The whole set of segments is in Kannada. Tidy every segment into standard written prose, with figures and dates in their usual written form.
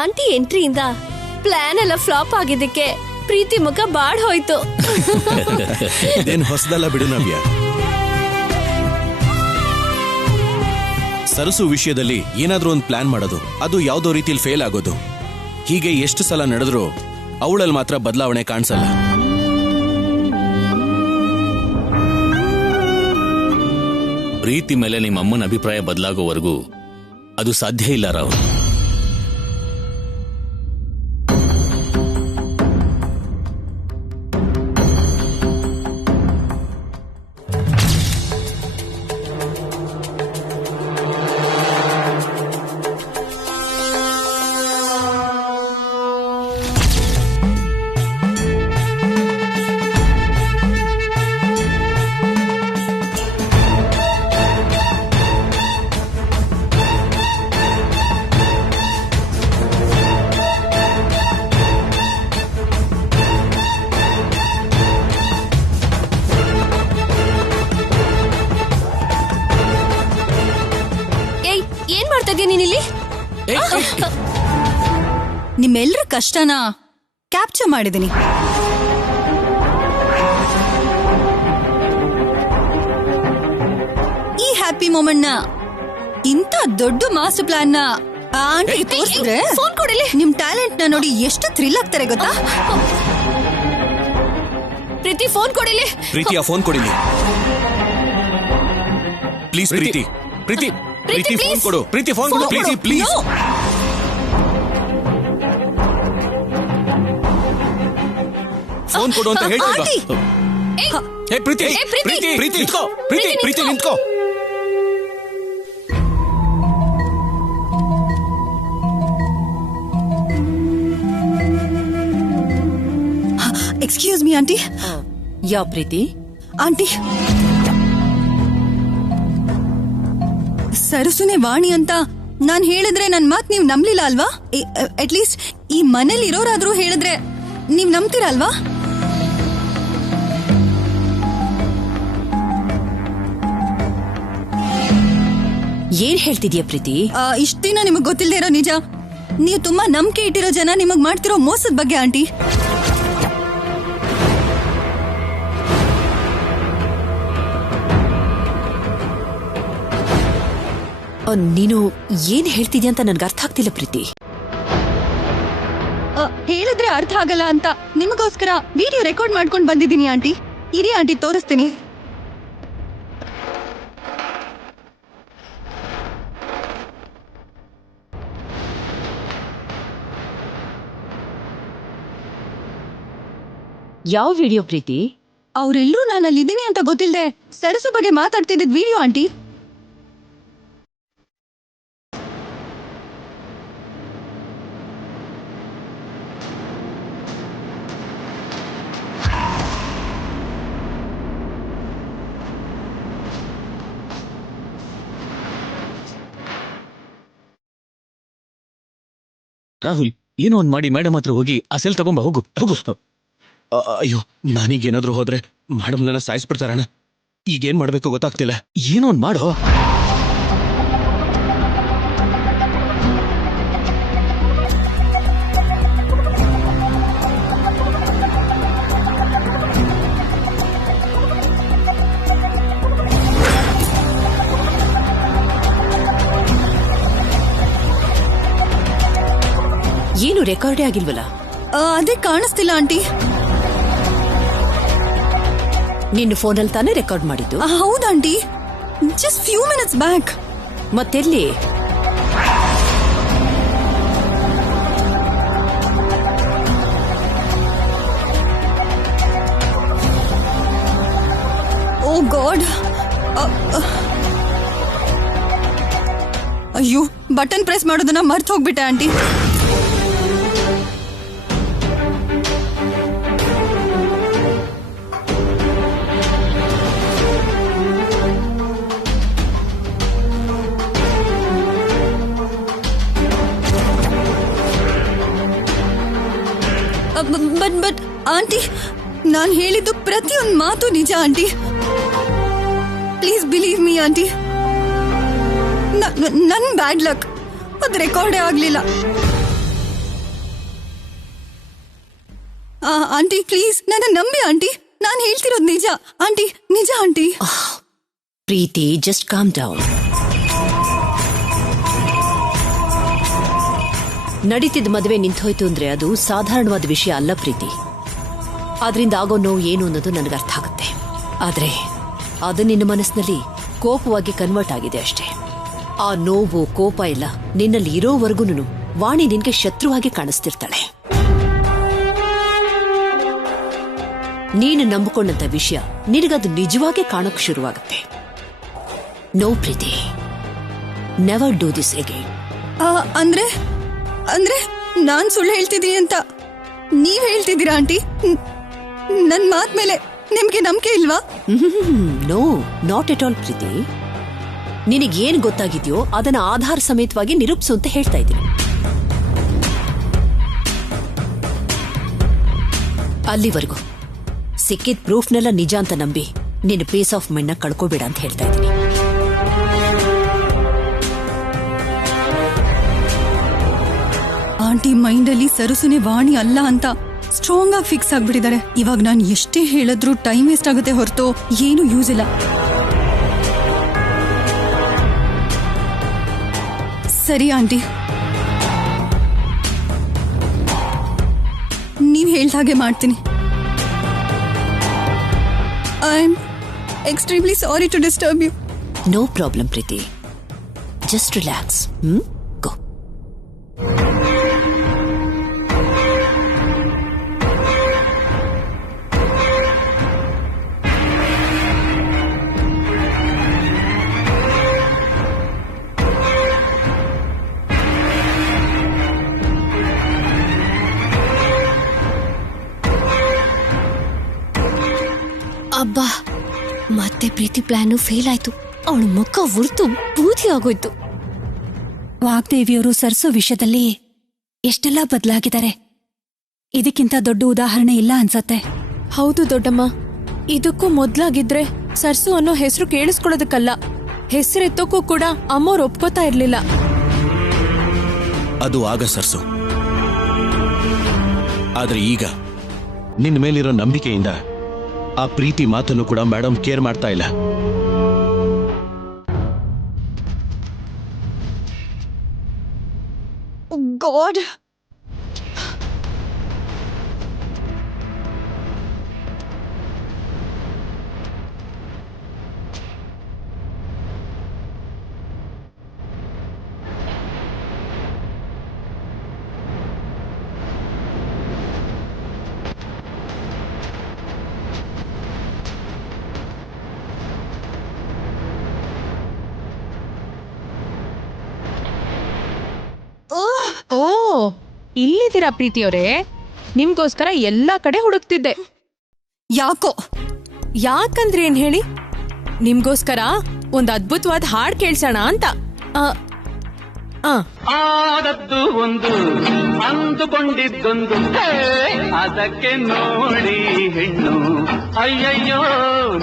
ಆಂಟಿ ಎಂಟ್ರಿಯಿಂದ ಪ್ಲಾನ್ ಎಲ್ಲ ಫ್ಲಾಪ್ ಆಗಿದ್ದಕ್ಕೆ ಪ್ರೀತಿ ಮುಖ ಬಾಡ್ ಹೋಯ್ತು. ಇದೇನ್ ಹೊಸದಲ್ಲ ಬಿಡು ನವ್ಯ. ಸರಸು ವಿಷಯದಲ್ಲಿ ಏನಾದ್ರೂ ಒಂದು ಪ್ಲಾನ್ ಮಾಡೋದು, ಅದು ಯಾವ್ದೋ ರೀತಿಯಲ್ಲಿ ಫೇಲ್ ಆಗೋದು, ಹೀಗೆ ಎಷ್ಟು ಸಲ ನಡೆದ್ರು ಅವಳಲ್ಲಿ ಮಾತ್ರ ಬದಲಾವಣೆ ಕಾಣಿಸಲ್ಲ. ಪ್ರೀತಿ ಮೇಲೆ ನಿಮ್ಮ ಅಮ್ಮನ ಅಭಿಪ್ರಾಯ ಬದಲಾಗೋವರೆಗೂ ಅದು ಸಾಧ್ಯ ಇಲ್ಲ ರಾವ್. ನಿಮ್ಮೆಲ್ಲರ ಕಷ್ಟನ ಕ್ಯಾಪ್ಚರ್ ಮಾಡಿದೀನಿ. ಈ ಹ್ಯಾಪಿ ಮೂಮೆಂಟ್ ನ, ಇಂತ ದೊಡ್ಡ ಮಾಸ್ಟರ್ ಪ್ಲಾನ್ ನ ಆಂಟಿಗೆ ತೋರಿಸಿದ್ರೆ ನಿಮ್ ಟ್ಯಾಲೆಂಟ್ ನ ನೋಡಿ ಎಷ್ಟು ಥ್ರಿಲ್ ಆಗ್ತಾರೆ ಗೊತ್ತಾ? ಪ್ರೀತಿ ಫೋನ್ ಕೊಡಿಲಿ. ಪ್ರೀತಿಯ ಫೋನ್ ಕೊಡಿಲಿ ಪ್ಲೀಸ್. ಪ್ರೀತಿ ಪ್ರೀತಿ ಪ್ರೀತಿ ಫೋನ್ ಕೊಡು. ಪ್ರೀತಿ ಫೋನ್ ಕೊಡು ಪ್ರೀತಿ ಪ್ಲೀಸ್. ಫೋನ್ ಕೊಡು ಅಂತ ಹೇಳ್ತಿಲ್ವಾ? ಹೇ ಪ್ರೀತಿ ಪ್ರೀತಿ ಪ್ರೀತಿ ನಿಂತ್ಕೋ. ಪ್ರೀತಿ ಪ್ರೀತಿ ನಿಂತ್ಕೋ. Excuse me aunty. ಯಾವ ಪ್ರೀತಿ? ಆಂಟಿ, ಸರಸುನೆ ವಾಣಿ ಅಂತ ನಾನ್ ಹೇಳಿದ್ರೆ ನನ್ ಮಾತ್ ನೀವ್ ನಂಬ್ಲಿಲ್ಲ ಅಲ್ವಾ? ಅಟ್ಲೀಸ್ಟ್ ಈ ಮನೇಲಿ ಇರೋರಾದ್ರೂ ಹೇಳಿದ್ರೆ ನೀವ್ ನಂಬ್ತೀರಾ ಅಲ್ವಾ? ಏನ್ ಹೇಳ್ತಿದ್ಯಾ ಪ್ರೀತಿ? ಇಷ್ಟ ದಿನ ನಿಮಗ್ ಗೊತ್ತಿಲ್ಲದೆ ಇರೋ ನಿಜ, ನೀವು ತುಂಬಾ ನಂಬಿಕೆ ಇಟ್ಟಿರೋ ಜನ ನಿಮಗ್ ಮಾಡ್ತಿರೋ ಮೋಸದ ಬಗ್ಗೆ ಆಂಟಿ. ನೀನು ಏನ್ ಹೇಳ್ತಿದ್ಯಾ ಅಂತ ನನ್ಗೆ ಅರ್ಥ ಆಗ್ತಿಲ್ಲ ಪ್ರೀತಿ. ಹೇಳಿದ್ರೆ ಅರ್ಥ ಆಗಲ್ಲ ಅಂತ ನಿಮಗೋಸ್ಕರ ವಿಡಿಯೋ ರೆಕಾರ್ಡ್ ಮಾಡ್ಕೊಂಡು ಬಂದಿದ್ದೀನಿ ಆಂಟಿ. ಇರಿ ಆಂಟಿ, ತೋರಿಸ್ತೀನಿ. ಯಾವ ವಿಡಿಯೋ ಪ್ರೀತಿ? ಅವರೆಲ್ಲರೂ ನಾನು ಅಲ್ಲಿದ್ದೀನಿ ಅಂತ ಗೊತ್ತಿಲ್ಲದೆ ಸರಸು ಬಗ್ಗೆ ಮಾತಾಡ್ತಿದ್ದ ವಿಡಿಯೋ ಆಂಟಿ. ರಾಹುಲ್, ಏನೋ ಒಂದ್ ಮಾಡಿ ಮೇಡಮ್ ಹತ್ರ ಹೋಗಿ ಆ ಸೆಲ್ ತಗೊಂಬ. ಹೋಗು ಹೋಗು. ಅಯ್ಯೋ, ನಾನೀಗೇನಾದ್ರೂ ಹೋದ್ರೆ ಮೇಡಮ್ ನನ್ನ ಸಾಯಿಸ್ಬಿಡ್ತಾರಣ್ಣ. ಈಗೇನ್ ಮಾಡ್ಬೇಕು ಗೊತ್ತಾಗ್ತಿಲ್ಲ. ಏನೋ ಒಂದ್ ಮಾಡೋ. ಏನು ರೆಕಾರ್ಡೇ ಆಗಿಲ್ವಲ್ಲ? ಅದೇ ಕಾಣಿಸ್ತಿಲ್ಲ ಆಂಟಿ. ನಿನ್ನ ಫೋನಲ್ಲಿ ತಾನೇ ರೆಕಾರ್ಡ್ ಮಾಡಿದ್ದು? ಹೌದಾಂಟಿ, ಜಸ್ಟ್ ಫ್ಯೂ ಮಿನಿಟ್ಸ್ ಬ್ಯಾಕ್. ಮತ್ತೆಲ್ಲಿ? Oh God. ಅಯ್ಯೋ, ಬಟನ್ ಪ್ರೆಸ್ ಮಾಡೋದನ್ನ ಮರ್ತು ಹೋಗ್ಬಿಟ್ಟೆ ಆಂಟಿ. ಬಟ್ ಆಂಟಿ, ನಾನ್ ಹೇಳಿದ್ದು ಪ್ರತಿಯೊಂದು ಮಾತು ನಿಜ aunty. Please believe me aunty. ನನ್ ಬ್ಯಾಡ್ ಲಕ್, ಅದು ರೆಕಾರ್ಡೇ ಆಗ್ಲಿಲ್ಲ. ಆಂಟಿ ಪ್ಲೀಸ್ ನನ್ನ ನಂಬಿ ಆಂಟಿ, ನಾನು ಹೇಳ್ತಿರೋದು ನಿಜ ಆಂಟಿ, ನಿಜ ಆಂಟಿ. ಪ್ರೀತಿ, ಜಸ್ಟ್ ಕಾಮ್ ಡೌನ್. ನಡೀತಿದ್ದ ಮದುವೆ ನಿಂತೋಯ್ತು ಅಂದ್ರೆ ಅದು ಸಾಧಾರಣವಾದ ವಿಷಯ ಅಲ್ಲ ಪ್ರೀತಿ. ಅದರಿಂದ ಆಗೋ ನೋವು ಏನು ಅನ್ನೋದು ನನಗೆ ಅರ್ಥ ಆಗುತ್ತೆ. ಆದ್ರೆ ಅದು ನಿನ್ನ ಮನಸ್ಸಿನಲ್ಲಿ ಕೋಪವಾಗಿ ಕನ್ವರ್ಟ್ ಆಗಿದೆ ಅಷ್ಟೇ. ಆ ನೋವು ಕೋಪ ಎಲ್ಲ ನಿನ್ನಲ್ಲಿ ಇರೋವರೆಗೂ ವಾಣಿ ನಿನ್ಗೆ ಶತ್ರುವಾಗಿ ಕಾಣಿಸ್ತಿರ್ತಾಳೆ. ನೀನು ನಂಬಿಕೊಂಡಂತ ವಿಷಯ ನಿನಗದು ನಿಜವಾಗಿ ಕಾಣಕ್ ಶುರುವಾಗುತ್ತೆ. No Preethi, never do this again. ಅಂದ್ರೆ ಅಂದ್ರೆ ನಾನ್ ಸುಳ್ಳು ಹೇಳ್ತಿದ್ದೀನಿ ಅಂತ ನೀವ್ ಹೇಳ್ತಿದ್ದೀರಾ ಆಂಟಿ? ನನ್ ಮಾತ್ ಮೇಲೆ ನಿಮ್ಗೆ ನಂಬಿಕೆ ಇಲ್ವಾ? ನೋ, ನಾಟ್ ಎಟ್ ಆಲ್ ಪ್ರೀತಿ. ನಿನಗೇನ್ ಗೊತ್ತಾಗಿದ್ಯೋ ಅದನ್ನ ಆಧಾರ ಸಮೇತವಾಗಿ ನಿರೂಪಿಸು ಅಂತ ಹೇಳ್ತಾ ಇದ್ದೀನಿ. ಅಲ್ಲಿವರೆಗೂ ಸಿಕ್ಕಿದ ಪ್ರೂಫ್ನೆಲ್ಲ ನಿಜ ಅಂತ ನಂಬಿ ನಿನ್ನ ಪೀಸ್ ಆಫ್ ಮೈಂಡ್ನ ಕಳ್ಕೋಬೇಡ ಅಂತ ಹೇಳ್ತಾ ಇದ್ದೀನಿ. ಆಂಟಿ ಮೈಂಡಲ್ಲಿ ಸರಸುನೆ ವಾಣಿ ಅಲ್ಲ ಅಂತ ಸ್ಟ್ರಾಂಗ್ ಆಗಿ ಫಿಕ್ಸ್ ಆಗ್ಬಿಟ್ಟಿದ್ದಾರೆ. ಇವಾಗ ನಾನು ಎಷ್ಟೇ ಹೇಳಿದ್ರು ಟೈಮ್ ವೇಸ್ಟ್ ಆಗುತ್ತೆ ಹೊರತು ಏನು ಯೂಸ್ ಇಲ್ಲ. ಸರಿ ಆಂಟಿ, ನೀವ್ ಹೇಳ್ದ ಹಾಗೆ ಮಾಡ್ತೀನಿ. I am extremely sorry to disturb you. No problem Preethi, just relax. Go. ಅಬ್ಬಾ, ಮತ್ತೆ ಪ್ರೀತಿ ಪ್ಲಾನು ಫೇಲ್ ಆಯ್ತು. ಅವಳ ಮುಖ ಉರ್ತು ಬೂದಿ ಆಗೋಯ್ತು. ವಾಗ್ದೇವಿಯವರು ಸರ್ಸೋ ವಿಷಯದಲ್ಲಿ ಎಷ್ಟೆಲ್ಲ ಬದಲಾಗಿದ್ದಾರೆ. ಇದಕ್ಕಿಂತ ದೊಡ್ಡ ಉದಾಹರಣೆ ಇಲ್ಲ ಅನ್ಸತ್ತೆ. ಹೌದು ದೊಡ್ಡಮ್ಮ, ಇದಕ್ಕೂ ಮೊದ್ಲಾಗಿದ್ರೆ ಸರ್ಸು ಅನ್ನೋ ಹೆಸರು ಕೇಳಿಸ್ಕೊಳ್ಳೋದಕ್ಕಲ್ಲ, ಹೆಸರೆತ್ತೋಕ್ಕೂ ಕೂಡ ಅಮ್ಮೋರ್ ಒಪ್ಕೋತಾ ಇರ್ಲಿಲ್ಲ. ಅದು ಆಗ ಸರ್ಸು. ಆದ್ರೆ ಈಗ ನಿನ್ನ ಮೇಲಿರೋ ನಂಬಿಕೆಯಿಂದ ಆ ಪ್ರೀತಿ ಮಾತನ್ನು ಕೂಡ ಮೇಡಮ್ ಕೇರ್ ಮಾಡ್ತಾ ಇಲ್ಲ. ಗಾಡ್, ಓ, ಇಲ್ಲಿದ್ದೀರಾ ಪ್ರೀತಿಯವರೇ? ನಿಮ್ಗೋಸ್ಕರ ಎಲ್ಲಾ ಕಡೆ ಹುಡುಕ್ತಿದ್ದೆ. ಯಾಕೋ? ಯಾಕಂದ್ರೆ ಏನ್ ಹೇಳಿ, ನಿಮ್ಗೋಸ್ಕರ ಒಂದ್ ಅದ್ಭುತವಾದ ಹಾಡ್ ಕೇಳ್ಸೋಣ ಅಂತ. ಆದದ್ದು ಒಂದು ಅಂದುಕೊಂಡಿದ್ದೊಂದು, ಅದಕ್ಕೆ ನೋಡಿ ಹೆಣ್ಣು ಅಯ್ಯಯ್ಯೋ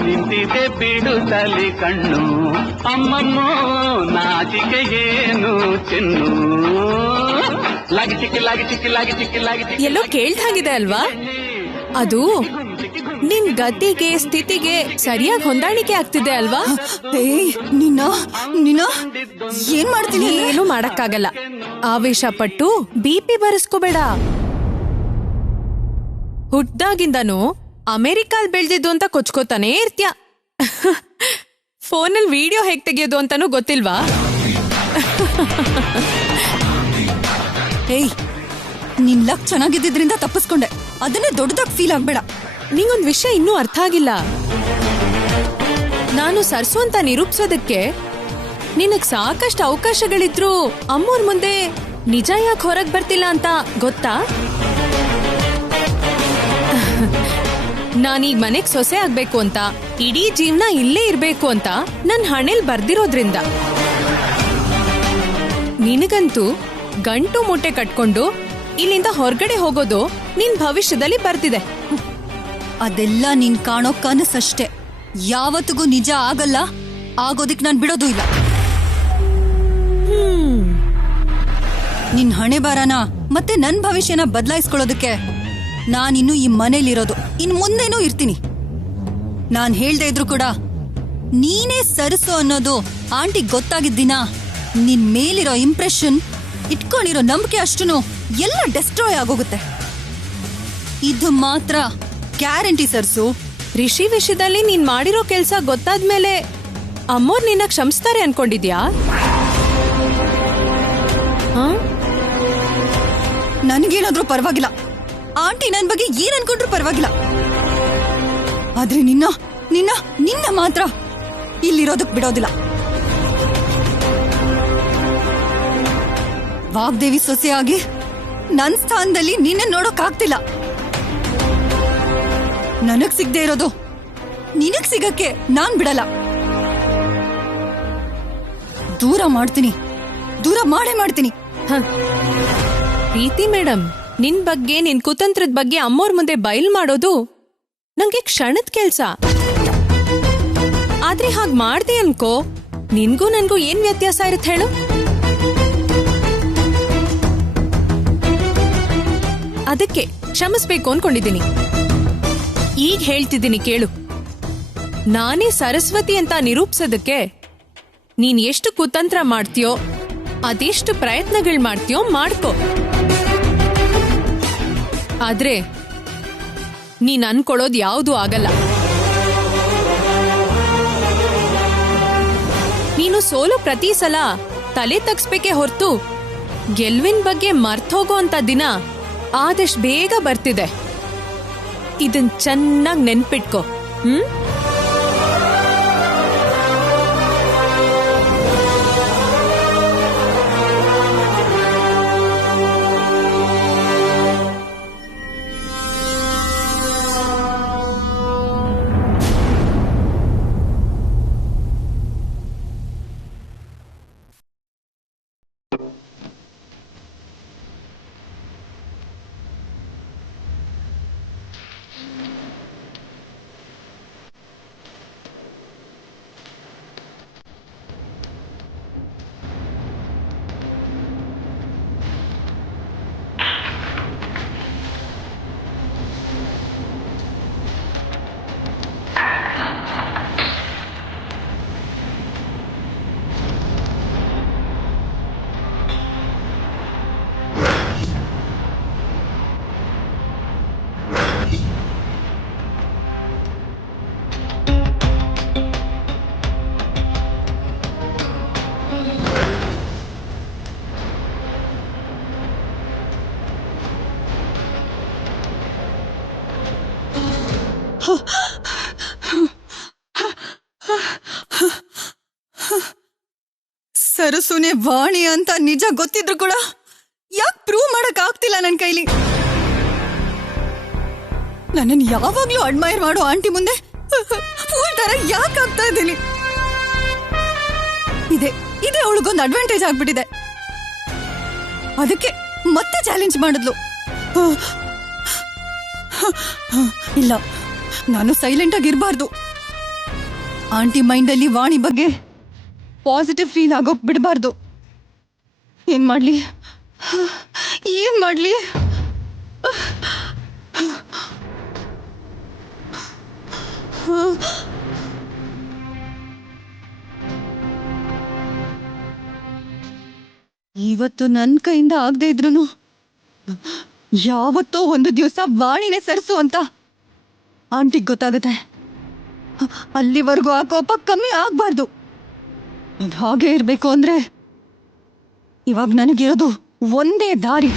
ನಿಂತಿದೆ ಬಿಡುತ್ತಲಿ ಕಣ್ಣು. ಅಮ್ಮಮ್ಮೋ ನಾಚಿಕೆ ಏನು ಚೆನ್ನು. ಲಾಗಿ ಚಿಕ್ಕಿ ಲಾಗಿ ಚಿಕ್ಕಿ ಲಾಗಿ ಚಿಕ್ಕಿ ಲಾಗಿ ಚಿಕ್ಕಿ ಎಲ್ಲೋ ಕೇಳ್ದಾಗಿದೆ ಅಲ್ವಾ? ಅದು ನಿಮ್ ಗತಿಗೆ ಸ್ಥಿತಿಗೆ ಸರಿಯಾಗಿ ಹೊಂದಾಣಿಕೆ ಆಗ್ತಿದೆ ಅಲ್ವಾ? ನಿನ್ನ ಏನ್ ಮಾಡ್ತೀನಿ? ಏನು ಮಾಡಕ್ಕಾಗಲ್ಲ. ಆವೇಶ ಪಟ್ಟು ಬಿಪಿ ಬರೆಸ್ಕೋಬೇಡ. ಹುಟ್ದಾಗಿಂದನೂ ಅಮೆರಿಕಾಲ್ ಬೆಳ್ದಿದ್ದು ಅಂತ ಕೊಚ್ಕೋತಾನೆ ಇರ್ತ್ಯ. ಫೋನಲ್ಲಿ ವಿಡಿಯೋ ಹೇಗ್ ತೆಗಿಯೋದು ಅಂತಾನೂ ಗೊತ್ತಿಲ್ವಾ? ಏಯ್, ನಿನ್ ಲಕ್ ಚೆನ್ನಾಗಿದ್ದಿದ್ರಿಂದ ತಪ್ಪಿಸ್ಕೊಂಡೆ, ಅದನ್ನೇ ದೊಡ್ಡದಾಗಿ ಫೀಲ್ ಆಗ್ಬೇಡ. ನಿಂಗೊಂದ್ ವಿಷಯ ಇನ್ನೂ ಅರ್ಥ ಆಗಿಲ್ಲ. ನಾನು ಸರ್ಸು ಅಂತ ನಿರೂಪಿಸೋದಕ್ಕೆ ನಿನಗ್ ಸಾಕಷ್ಟು ಅವಕಾಶಗಳಿದ್ರು ಅಮ್ಮೋರ್ ಮುಂದೆ ನಿಜ ಯಾಕೆ ಹೊರಗ್ ಬರ್ತಿಲ್ಲ ಅಂತ ಗೊತ್ತಾ? ನಾನೀಗ ಮನೆಗ್ ಸೊಸೆ ಆಗ್ಬೇಕು ಅಂತ, ಇಡೀ ಜೀವನ ಇಲ್ಲೇ ಇರ್ಬೇಕು ಅಂತ ನನ್ ಹಣೆಲ್ ಬರ್ದಿರೋದ್ರಿಂದ. ನಿನಗಂತೂ ಗಂಟು ಮೂಟೆ ಕಟ್ಕೊಂಡು ಇಲ್ಲಿಂದ ಹೊರಗಡೆ ಹೋಗೋದು ನಿನ್ ಭವಿಷ್ಯದಲ್ಲಿ ಬರ್ತಿದೆ. ಅದೆಲ್ಲ ನೀನ್ ಕಾಣೋ ಕನಸಷ್ಟೇ, ಯಾವತ್ತಿಗೂ ನಿಜ ಆಗಲ್ಲ. ಆಗೋದಿಕ್ ನಾನ್ ಬಿಡೋದು ಇಲ್ಲ. ನಿನ್ ಹಣೆ ಬಾರನ ಮತ್ತೆ ನನ್ ಭವಿಷ್ಯನ ಬದಲಾಯಿಸ್ಕೊಳ್ಳೋದಕ್ಕೆ ನಾನಿನ್ನು ಈ ಮನೇಲಿರೋದು ಇನ್ ಮುಂದೇನೂ ಇರ್ತೀನಿ. ನಾನ್ ಹೇಳ್ದೆ ಇದ್ರು ಕೂಡ ನೀನೇ ಸರಸು ಅನ್ನೋದು ಆಂಟಿಗ್ ಗೊತ್ತಾಗಿದ್ದ ದಿನ ನಿನ್ ಮೇಲಿರೋ ಇಂಪ್ರೆಷನ್, ಇಟ್ಕೊಂಡಿರೋ ನಂಬಿಕೆ ಅಷ್ಟುನು ಎಲ್ಲ ಡೆಸ್ಟ್ರಾಯ್ ಆಗೋಗುತ್ತೆ. ಇದು ಮಾತ್ರ ಗ್ಯಾರಂಟಿ ಸರಸು. ರಿಷಿ ವಿಷಯದಲ್ಲಿ ನೀನ್ ಮಾಡಿರೋ ಕೆಲ್ಸ ಗೊತ್ತಾದ್ಮೇಲೆ ಅಮ್ಮೋರ್ ನಿನ್ನ ಕ್ಷಮಿಸ್ತಾರೆ ಅನ್ಕೊಂಡಿದ್ಯಾ? ನನಗೇನಾದ್ರೂ ಪರವಾಗಿಲ್ಲ, ಆಂಟಿ ನನ್ ಬಗ್ಗೆ ಏನ್ ಅನ್ಕೊಂಡ್ರು ಪರವಾಗಿಲ್ಲ. ಆದ್ರೆ ನಿನ್ನ ನಿನ್ನ ನಿನ್ನ ಮಾತ್ರ ಇಲ್ಲಿರೋದಕ್ ಬಿಡೋದಿಲ್ಲ. ವಾಗ್ದೇವಿ ಸೊಸೆಯಾಗಿ ನನ್ ಸ್ಥಾನದಲ್ಲಿ ನಿನ್ನ ನೋಡೋಕಾಗ್ತಿಲ್ಲ. ನನಗ್ ಸಿಗದೆ ಇರೋದು ನಿನಗ್ ಸಿಗಕ್ಕೆ ನಾನ್ ಬಿಡಲ್ಲ. ದೂರ ಮಾಡ್ತೀನಿ, ದೂರ ಮಾಡೇ ಮಾಡ್ತೀನಿ. ಪ್ರೀತಿ ಮೇಡಮ್, ನಿನ್ ಬಗ್ಗೆ ನಿನ್ ಕುತಂತ್ರದ ಬಗ್ಗೆ ಅಮ್ಮೋರ್ ಮುಂದೆ ಬಯಲ್ ಮಾಡೋದು ನಂಗೆ ಕ್ಷಣದ ಕೆಲ್ಸ. ಆದ್ರೆ ಹಾಗ್ ಮಾಡ್ದೆ ಅನ್ಕೋ, ನಿನ್ಗೂ ನನ್ಗೂ ಏನ್ ವ್ಯತ್ಯಾಸ ಇರುತ್ತೆ ಹೇಳು? ಅದಕ್ಕೆ ಕ್ಷಮಿಸ್ಬೇಕು ಅನ್ಕೊಂಡಿದ್ದೀನಿ. ಈಗ ಹೇಳ್ತಿದ್ದೀನಿ ಕೇಳು. ನಾನೇ ಸರಸ್ವತಿ ಅಂತ ನಿರೂಪಿಸೋದಕ್ಕೆ ನೀನ್ ಎಷ್ಟು ಕುತಂತ್ರ ಮಾಡ್ತೀಯೋ, ಅದೆಷ್ಟು ಪ್ರಯತ್ನಗಳು ಮಾಡ್ತೀಯೋ ಮಾಡ್ಕೋ. ಆದ್ರೆ ನೀನ್ ಅನ್ಕೊಳ್ಳೋದು ಯಾವುದು ಆಗಲ್ಲ. ನೀನು ಸೋಲು ಪ್ರತಿ ಸಲ ತಲೆ ತಗ್ಸ್ಬೇಕೆ ಹೊರತು ಗೆಲ್ವಿನ ಬಗ್ಗೆ ಮರ್ತೋಗೋ ಅಂತ ದಿನ ಆದಷ್ಟು ಬೇಗ ಬರ್ತಿದೆ. ಇದನ್ ಚೆನ್ನಾಗಿ ನೆನ್ಪಿಟ್ಕೋ. ಸರಸುನೆ ವಾಣಿ ಅಂತ ನಿಜ ಗೊತ್ತಿದ್ರು ಕೂಡ ಯಾಕೆ ಪ್ರೂವ್ ಮಾಡಕ್ ಆಗ್ತಿಲ್ಲ ನನ್ ಕೈಲಿ? ನನ್ನನ್ನು ಯಾವಾಗ್ಲೂ ಅಡ್ಮೈರ್ ಮಾಡೋ ಆಂಟಿ ಮುಂದೆ ಫೂಲ್ ತರ ಯಾಕೆ ಆಗ್ತಾ ಇದ್ದೀನಿ? ಇದೇ ಅವಳಿಗೊಂದು ಅಡ್ವಾಂಟೇಜ್ ಆಗ್ಬಿಟ್ಟಿದೆ. ಅದಕ್ಕೆ ಮತ್ತೆ ಚಾಲೆಂಜ್ ಮಾಡಿದ್ಲು. ಇಲ್ಲ, ನಾನು ಸೈಲೆಂಟ್ ಆಗಿರ್ಬಾರ್ದು. ಆಂಟಿ ಮೈಂಡಲ್ಲಿ ವಾಣಿ ಬಗ್ಗೆ ಪಾಸಿಟಿವ್ ಫೀಲ್ ಆಗೋಕ್ ಬಿಡಬಾರ್ದು. ಏನ್ ಮಾಡ್ಲಿ? ಇವತ್ತು ನನ್ನ ಕೈಯಿಂದ ಆಗದೆ ಇದ್ರೂ ಯಾವತ್ತೋ ಒಂದು ದಿವಸ ವಾಣಿನೇ ಸರಸು ಅಂತ ಆಂಟಿಗೆ ಗೊತ್ತಾಗುತ್ತೆ. ಅಲ್ಲಿವರೆಗೂ ಆ ಕೋಪ ಕಮ್ಮಿ ಆಗ್ಬಾರ್ದು. ಇದು ಹಾಗೆ ಇರಬೇಕು ಅಂದ್ರೆ ಇವಾಗ ನನಗಿರೋದು ಒಂದೇ ದಾರಿ.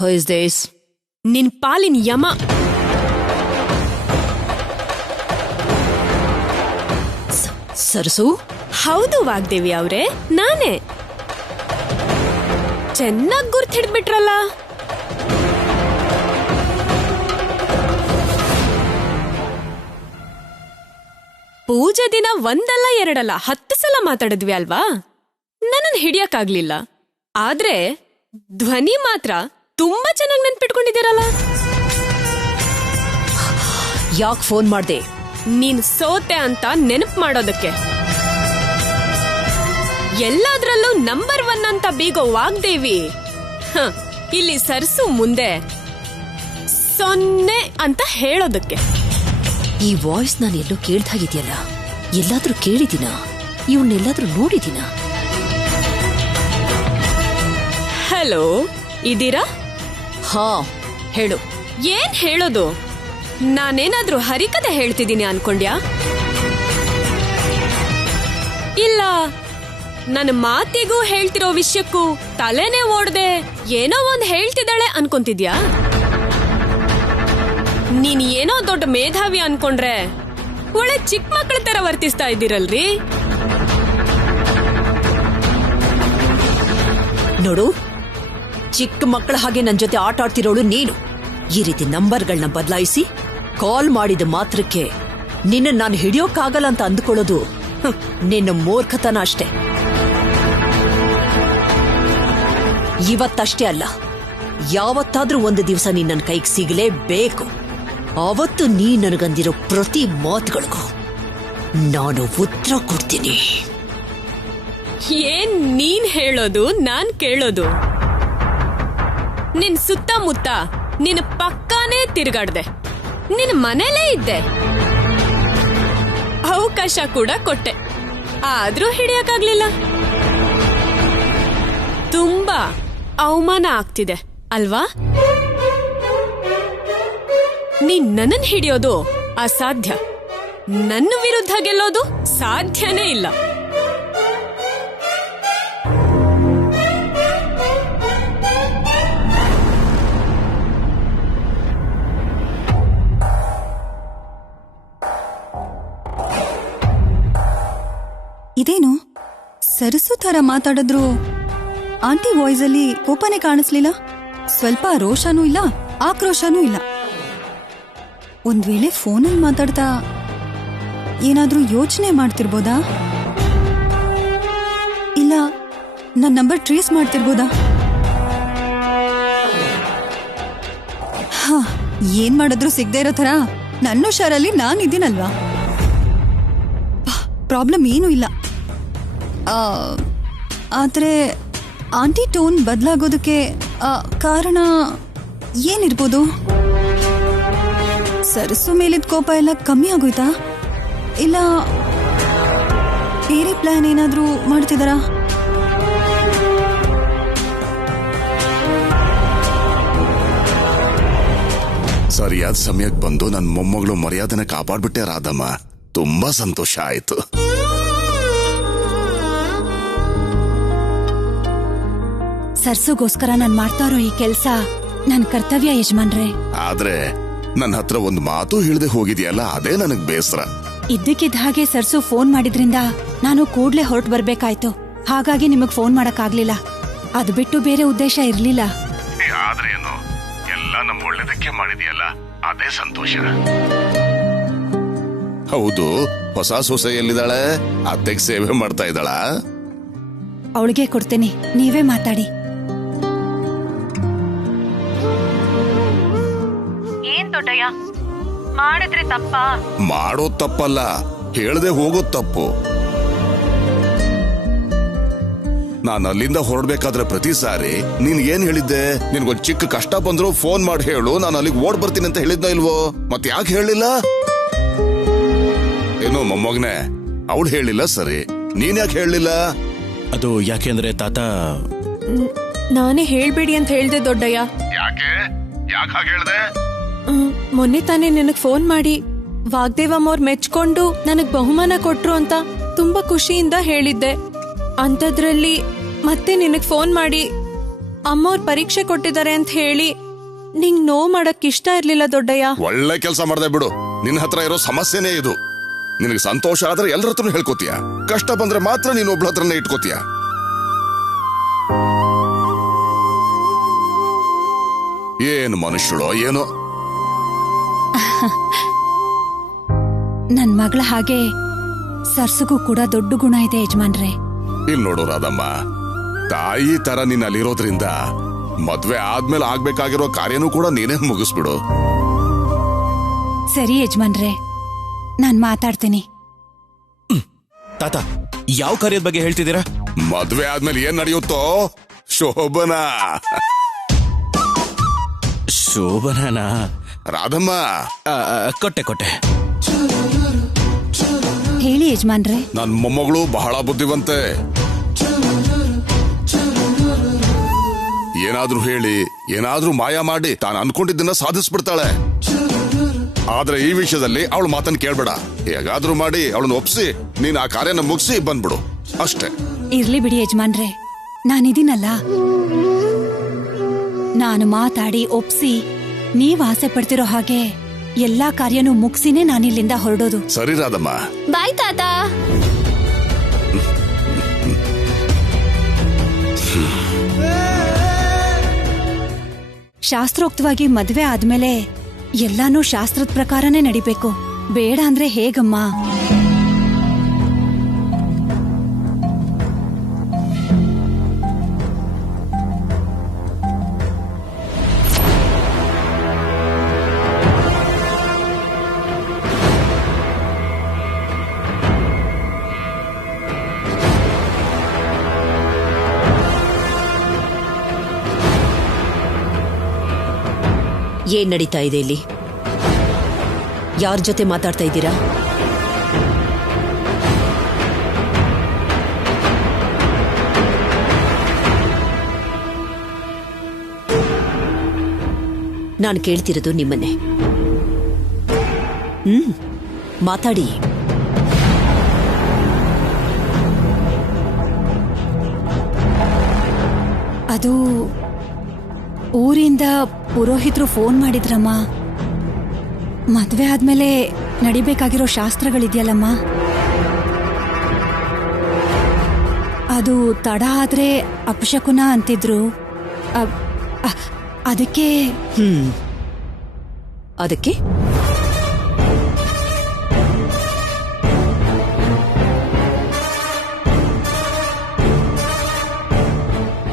Who is this? ನಿನ್ ಪಾಲಿನ ಯಮ. ಸರಸು? ಹೌದು ವಾಗ್ದೇವಿ ಅವ್ರೆ, ನಾನೇ. ಚೆನ್ನಾಗ್ ಗುರ್ತ್ ಹಿಡ್ಬಿಟ್ರಲ್ಲ. ಪೂಜೆ ದಿನ ಒಂದಲ್ಲ ಎರಡಲ್ಲ 10 ಸಲ ಮಾತಾಡಿದ್ವಿ ಅಲ್ವಾ? ನನ್ನನ್ನು ಹಿಡಿಯಕ್ಕಾಗ್ಲಿಲ್ಲ. ಆದ್ರೆ ಧ್ವನಿ ಮಾತ್ರ ತುಂಬಾ ಚೆನ್ನಾಗಿ ನೆನ್ಪಿಟ್ಕೊಂಡಿದ್ದೀರಲ್ಲ. ಯಾಕೆ ಫೋನ್ ಮಾಡ್ದೆ? ನೀನ್ ಸೋತೆ ಅಂತ ನೆನಪು ಮಾಡೋದಕ್ಕೆ. ಎಲ್ಲಾದ್ರಲ್ಲೂ ನಂಬರ್ 1 ಅಂತ ಬೀಗೋ ವಾಗ್ದೇವಿ ಇಲ್ಲಿ ಸರ್ಸು ಮುಂದೆ 0 ಅಂತ ಹೇಳೋದಕ್ಕೆ. ಈ ವಾಯ್ಸ್ ನಾನು ಎಲ್ಲೋ ಕೇಳ್ದಾಗಿದ್ಯಲ್ಲ, ಎಲ್ಲಾದ್ರೂ ಕೇಳಿದಿನ? ಇವನ್ನೆಲ್ಲಾದ್ರೂ ನೋಡಿದಿನ? ಹಲೋ, ಇದೀರಾ? ಹಾ, ಹೇಳು. ಏನ್ ಹೇಳೋದು? ನಾನೇನಾದ್ರೂ ಹರಿಕತೆ ಹೇಳ್ತಿದ್ದೀನಿ ಅನ್ಕೊಂಡ್ಯಾ? ಇಲ್ಲ, ನನ್ನ ಮಾತಿಗೂ ಹೇಳ್ತಿರೋ ವಿಷಯಕ್ಕೂ ತಲೆನೇ ಓಡ್ದೆ ಏನೋ ಒಂದ್ ಹೇಳ್ತಿದ್ದಾಳೆ ಅನ್ಕೊಂತಿದ್ಯಾ? ನೀನ್ ಏನೋ ದೊಡ್ಡ ಮೇಧಾವಿ ಅನ್ಕೊಂಡ್ರೆ ಒಳ್ಳೆ ಚಿಕ್ಕ ಮಕ್ಕಳ ತರ ವರ್ತಿಸ್ತಾ ಇದ್ದೀರಲ್ರಿ. ನೋಡು, ಚಿಕ್ಕ ಮಕ್ಕಳ ಹಾಗೆ ನನ್ ಜೊತೆ ಆಟ ಆಡ್ತಿರೋಳು ನೀನು. ಈ ರೀತಿ ನಂಬರ್ಗಳನ್ನ ಬದಲಾಯಿಸಿ ಕಾಲ್ ಮಾಡಿದ ಮಾತ್ರಕ್ಕೆ ನಿನ್ನ ನಾನು ಹಿಡಿಯೋಕ್ಕಾಗಲ್ಲ ಅಂತ ಅಂದ್ಕೊಳ್ಳೋದು ನಿನ್ನ ಮೂರ್ಖತನ ಅಷ್ಟೇ. ಇವತ್ತಷ್ಟೇ ಅಲ್ಲ, ಯಾವತ್ತಾದ್ರೂ ಒಂದು ದಿವಸ ನೀನ್ ನನ್ನ ಕೈಗೆ ಸಿಗಲೇಬೇಕು. ಆವತ್ತು ನೀ ನನಗಂದಿರೋ ಪ್ರತಿ ಮಾತುಗಳಿಗೂ ನಾನು ಉತ್ತರ ಕೊಡ್ತೀನಿ. ಏನ್ ನೀನ್ ಹೇಳೋದು ನಾನ್ ಕೇಳೋದು? ನಿನ್ ಸುತ್ತಮುತ್ತ ನಿನ್ ಪಕ್ಕಾನೇ ತಿರುಗಾಡ್ದೆ, ನಿನ್ ಮನೇಲೇ ಇದ್ದೆ, ಅವಕಾಶ ಕೂಡ ಕೊಟ್ಟೆ, ಆದ್ರೂ ಹಿಡಿಯಕ್ಕಾಗ್ಲಿಲ್ಲ. ತುಂಬಾ ಅವಮಾನ ಆಗ್ತಿದೆ ಅಲ್ವಾ? ನೀನ್ ನನ್ನನ್ ಹಿಡಿಯೋದು ಅಸಾಧ್ಯ, ನನ್ನ ವಿರುದ್ಧ ಗೆಲ್ಲೋದು ಸಾಧ್ಯನೇ ಇಲ್ಲ. ಇದೇನು ಸರಸು ತರ ಮಾತಾಡಿದ್ರು ಆಂಟಿ ವಾಯ್ಸ್ ಅಲ್ಲಿ ಕೋಪನೇ ಕಾಣಿಸ್ಲಿಲ್ಲ, ಸ್ವಲ್ಪ ರೋಷನೂ ಇಲ್ಲ, ಆಕ್ರೋಶನೂ ಇಲ್ಲ. ಒಂದ್ ವೇಳೆ ಫೋನಲ್ಲಿ ಮಾತಾಡ್ತಾ ಏನಾದ್ರೂ ಯೋಚನೆ ಮಾಡ್ತಿರ್ಬೋದಾ? ಇಲ್ಲ ನನ್ನ ನಂಬರ್ ಟ್ರೇಸ್ ಮಾಡ್ತಿರ್ಬೋದಾ? ಏನ್ ಮಾಡಿದ್ರು ಸಿಗದೆ ಇರೋ ತರ ನನ್ನ ಹುಷಾರಲ್ಲಿ ನಾನಿದ್ದೀನಲ್ವಾ. ಪ್ರಾಬ್ಲಮ್ ಏನೂ ಇಲ್ಲ. ಆದ್ರೆ ಆಂಟಿ ಟೋನ್ ಬದಲಾಗೋದಕ್ಕೆ ಕಾರಣ ಏನಿರ್ಬೋದು? ಸರಸು ಮೇಲಿದ ಕೋಪ ಎಲ್ಲ ಕಮ್ಮಿ ಆಗೋಯ್ತಾ? ಇಲ್ಲ ಬೇರೆ ಪ್ಲಾನ್ ಏನಾದ್ರೂ ಮಾಡ್ತಿದಾರಾ? ಸರಿಯಾದ ಸಮಯಕ್ಕೆ ಬಂದು ನನ್ನ ಮೊಮ್ಮಗಳು ಮರ್ಯಾದೆನ ಕಾಪಾಡ್ಬಿಟ್ಟೆ ರಾಧಮ್ಮ. ತುಂಬಾ ಸಂತೋಷ ಆಯ್ತು. ಸರ್ಸುಗೋಸ್ಕರ ನಾನ್ ಮಾಡ್ತಾ ಇರೋ ಈ ಕೆಲ್ಸ ನನ್ ಕರ್ತವ್ಯ ಯಜಮಾನ್ರೆ. ಆದ್ರೆ ನನ್ನ ಹತ್ರ ಒಂದು ಮಾತು ಹೇಳ್ದೆ ಹೋಗಿದ್ಯಲ್ಲ, ಅದೇ ನನಗ್ ಬೇಸರ. ಇದ್ದಕ್ಕಿದ್ದ ಹಾಗೆ ಸರ್ಸು ಫೋನ್ ಮಾಡಿದ್ರಿಂದ ನಾನು ಕೂಡ್ಲೆ ಹೊರಟು ಬರ್ಬೇಕಾಯ್ತು. ಹಾಗಾಗಿ ನಿಮಗ್ ಫೋನ್ ಮಾಡಕ್ ಆಗ್ಲಿಲ್ಲ. ಅದು ಬಿಟ್ಟು ಬೇರೆ ಉದ್ದೇಶ ಇರ್ಲಿಲ್ಲ. ಆದ್ರೇನು, ಎಲ್ಲ ನಮ್ ಒಳ್ಳೇದಕ್ಕೆ ಮಾಡಿದ್ಯಲ್ಲ, ಅದೇ ಸಂತೋಷ. ಹೌದು, ಹೊಸ ಸೊಸೆ ಎಲ್ಲಿದ್ದಾಳೆ? ಅತ್ತೆಗೆ ಸೇವೆ ಮಾಡ್ತಾ ಇದ್ದಾಳ? ಅವಳಿಗೆ ಕೊಡ್ತೀನಿ, ನೀವೇ ಮಾತಾಡಿ. ಏನ್ ದೊಡ್ಡಯ್ಯ ಮಾಡಿದ್ರೆ ತಪ್ಪ? ಮಾಡೋದ್ ತಪ್ಪಲ್ಲ, ಹೇಳ್ದೆ ಹೋಗೋದ್ ತಪ್ಪು. ನಾನು ಅಲ್ಲಿಂದ ಹೊರಡ್ಬೇಕಾದ್ರೆ ಪ್ರತಿ ಸಾರಿ ನೀನ್ ಏನ್ ಹೇಳಿದ್ದೆ? ನಿನ್ಗೊಂದ್ ಚಿಕ್ಕ ಕಷ್ಟ ಬಂದ್ರು ಫೋನ್ ಮಾಡಿ ಹೇಳು, ನಾನು ಅಲ್ಲಿಗೆ ಓಡ್ ಬರ್ತೀನಿ ಅಂತ ಹೇಳಿದ್ನ ಇಲ್ವೋ? ಮತ್ತೆ ಯಾಕೆ ಹೇಳಿಲ್ಲ? ಏನೋ ಮೊಮ್ಮಗನೆ, ಅವಳು ಹೇಳಿಲ್ಲ ಸರಿ, ನೀನ್ ಯಾಕೆ ಹೇಳಲಿಲ್ಲ? ಅದು ಯಾಕೆಂದ್ರೆ ತಾತ, ನಾನೇ ಹೇಳ್ಬೇಡಿ ಅಂತ ಹೇಳ್ದೆ ದೊಡ್ಡಯ್ಯ. ಯಾಕೆ ಹಾಗೆ ಹೇಳ್ದೆ? ಮೊನ್ನೆ ತಾನೇ ನನಗ್ ಫೋನ್ ಮಾಡಿ ವಾಗ್ದೇವಮ್ಮವ್ರು ಮೆಚ್ಕೊಂಡು ನನಗ್ ಬಹುಮಾನ ಕೊಟ್ರು ಅಂತ ತುಂಬಾ ಖುಷಿಯಿಂದ ಹೇಳಿದ್ದೆ. ಅಂಥದ್ರಲ್ಲಿ ಮತ್ತೆ ನಿನಗ್ ಫೋನ್ ಮಾಡಿ ಅಮ್ಮವ್ರ ಪರೀಕ್ಷೆ ಕೊಟ್ಟಿದ್ದಾರೆ ಅಂತ ಹೇಳಿ ನಿಂಗ್ ನೋವು ಮಾಡಕ್ ಇಷ್ಟ ಇರ್ಲಿಲ್ಲ ದೊಡ್ಡಯ್ಯ. ಒಳ್ಳೆ ಕೆಲಸ ಮಾಡ್ದೆ ಬಿಡು. ನಿನ್ ಹತ್ರ ಇರೋ ಸಮಸ್ಯೆನೇ ಇದು. ನಿನಗೆ ಸಂತೋಷ ಆದ್ರೆ ಎಲ್ಲರ ಹತ್ರನೂ ಹೇಳ್ಕೋತೀಯ, ಕಷ್ಟ ಬಂದ್ರೆ ಮಾತ್ರ ನೀನು ಒಬ್ಳ ಹತ್ರನೇ ಇಟ್ಕೋತೀಯ. ಏನು ಮನುಷ್ಯಳೋ ಏನೋ. ನನ್ ಮಗಳ ಹಾಗೆ ಸರ್ಸುಗೂ ಕೂಡ ದೊಡ್ಡ ಗುಣ ಇದೆ ಯಜಮಾನ್ರೆ. ಇಲ್ಲಿ ನೋಡು ರಾಧಮ್ಮ, ತಾಯಿ ತರ ನೀನ್ ಅಲ್ಲಿರೋದ್ರಿಂದ ಮದ್ವೆ ಆದ್ಮೇಲೆ ಆಗ್ಬೇಕಾಗಿರೋ ಕಾರ್ಯನೂ ಕೂಡ ನೀನೇ ಮುಗಿಸ್ಬಿಡು. ಸರಿ ಯಜಮಾನ್ರೆ, ನಾನ್ ಮಾತಾಡ್ತೀನಿ. ತಾತ, ಯಾವ ಕಾರ್ಯದ ಬಗ್ಗೆ ಹೇಳ್ತಿದ್ದೀರಾ? ಮದ್ವೆ ಆದ್ಮೇಲೆ ಏನ್ ನಡೆಯುತ್ತೋ ಶೋಭನಾ. ಶೋಭನಾನಾ? ರಾಧಮ್ಮ. ಕೊಟ್ಟೆ. ಹೇಳಿ ಯಜಮಾನ್ರೆ. ನನ್ ಮೊಮ್ಮಗಳು ಬಹಳ ಬುದ್ಧಿವಂತೆ. ಏನಾದ್ರೂ ಹೇಳಿ, ಏನಾದ್ರೂ ಮಾಯ ಮಾಡಿ ತಾನು ಅನ್ಕೊಂಡಿದ್ದನ್ನ ಸಾಧಿಸ್ಬಿಡ್ತಾಳೆ. ಆದ್ರೆ ಈ ವಿಷಯದಲ್ಲಿ ಅವಳು ಮಾತನ್ನ ಕೇಳ್ಬೇಡ. ಹೇಗಾದ್ರೂ ಮಾಡಿ ಅವಳನ್ನ ಒಪ್ಸಿ ನೀನ್ ಆ ಕಾರ್ಯನ ಮುಗಿಸಿ ಬಂದ್ಬಿಡು ಅಷ್ಟೇ. ಇರ್ಲಿ ಬಿಡಿ ಯಜಮಾನ್ರೆ, ನಾನಿದ್ದೀನಲ್ಲ. ನಾನು ಮಾತಾಡಿ ಒಪ್ಸಿ ನೀವ್ ಆಸೆ ಪಡ್ತಿರೋ ಹಾಗೆ ಎಲ್ಲಾ ಕಾರ್ಯನೂ ಮುಗಿಸಿನೇ ನಾನಿಲ್ಲಿಂದ ಹೊರಡೋದು. ಸರಿ ರಾಧಮ್ಮ. ಬಾಯ್ ತಾತ. ಶಾಸ್ತ್ರೋಕ್ತವಾಗಿ ಮದ್ವೆ ಆದ್ಮೇಲೆ ಎಲ್ಲಾನು ಶಾಸ್ತ್ರದ ಪ್ರಕಾರನೇ ನಡಿಬೇಕು. ಬೇಡ ಅಂದ್ರೆ ಹೇಗಮ್ಮ? ಏನ್ ನಡೀತಾ ಇದೆ ಇಲ್ಲಿ? ಯಾರ ಜೊತೆ ಮಾತಾಡ್ತಾ ಇದ್ದೀರಾ? ನಾನು ಕೇಳ್ತಿರೋದು ನಿಮ್ಮನ್ನೇ. ಮಾತಾಡಿ. ಅದು ಊರಿಂದ ಪುರೋಹಿತರು ಫೋನ್ ಮಾಡಿದ್ರಮ್ಮ. ಮದ್ವೆ ಆದ್ಮೇಲೆ ನಡಿಬೇಕಾಗಿರೋ ಶಾಸ್ತ್ರಗಳಿದೆಯಲ್ಲಮ್ಮ, ಅದು ತಡ ಆದ್ರೆ ಅಪಶಕುನ ಅಂತಿದ್ರು. ಅದಕ್ಕೆ ಅದಕ್ಕೆ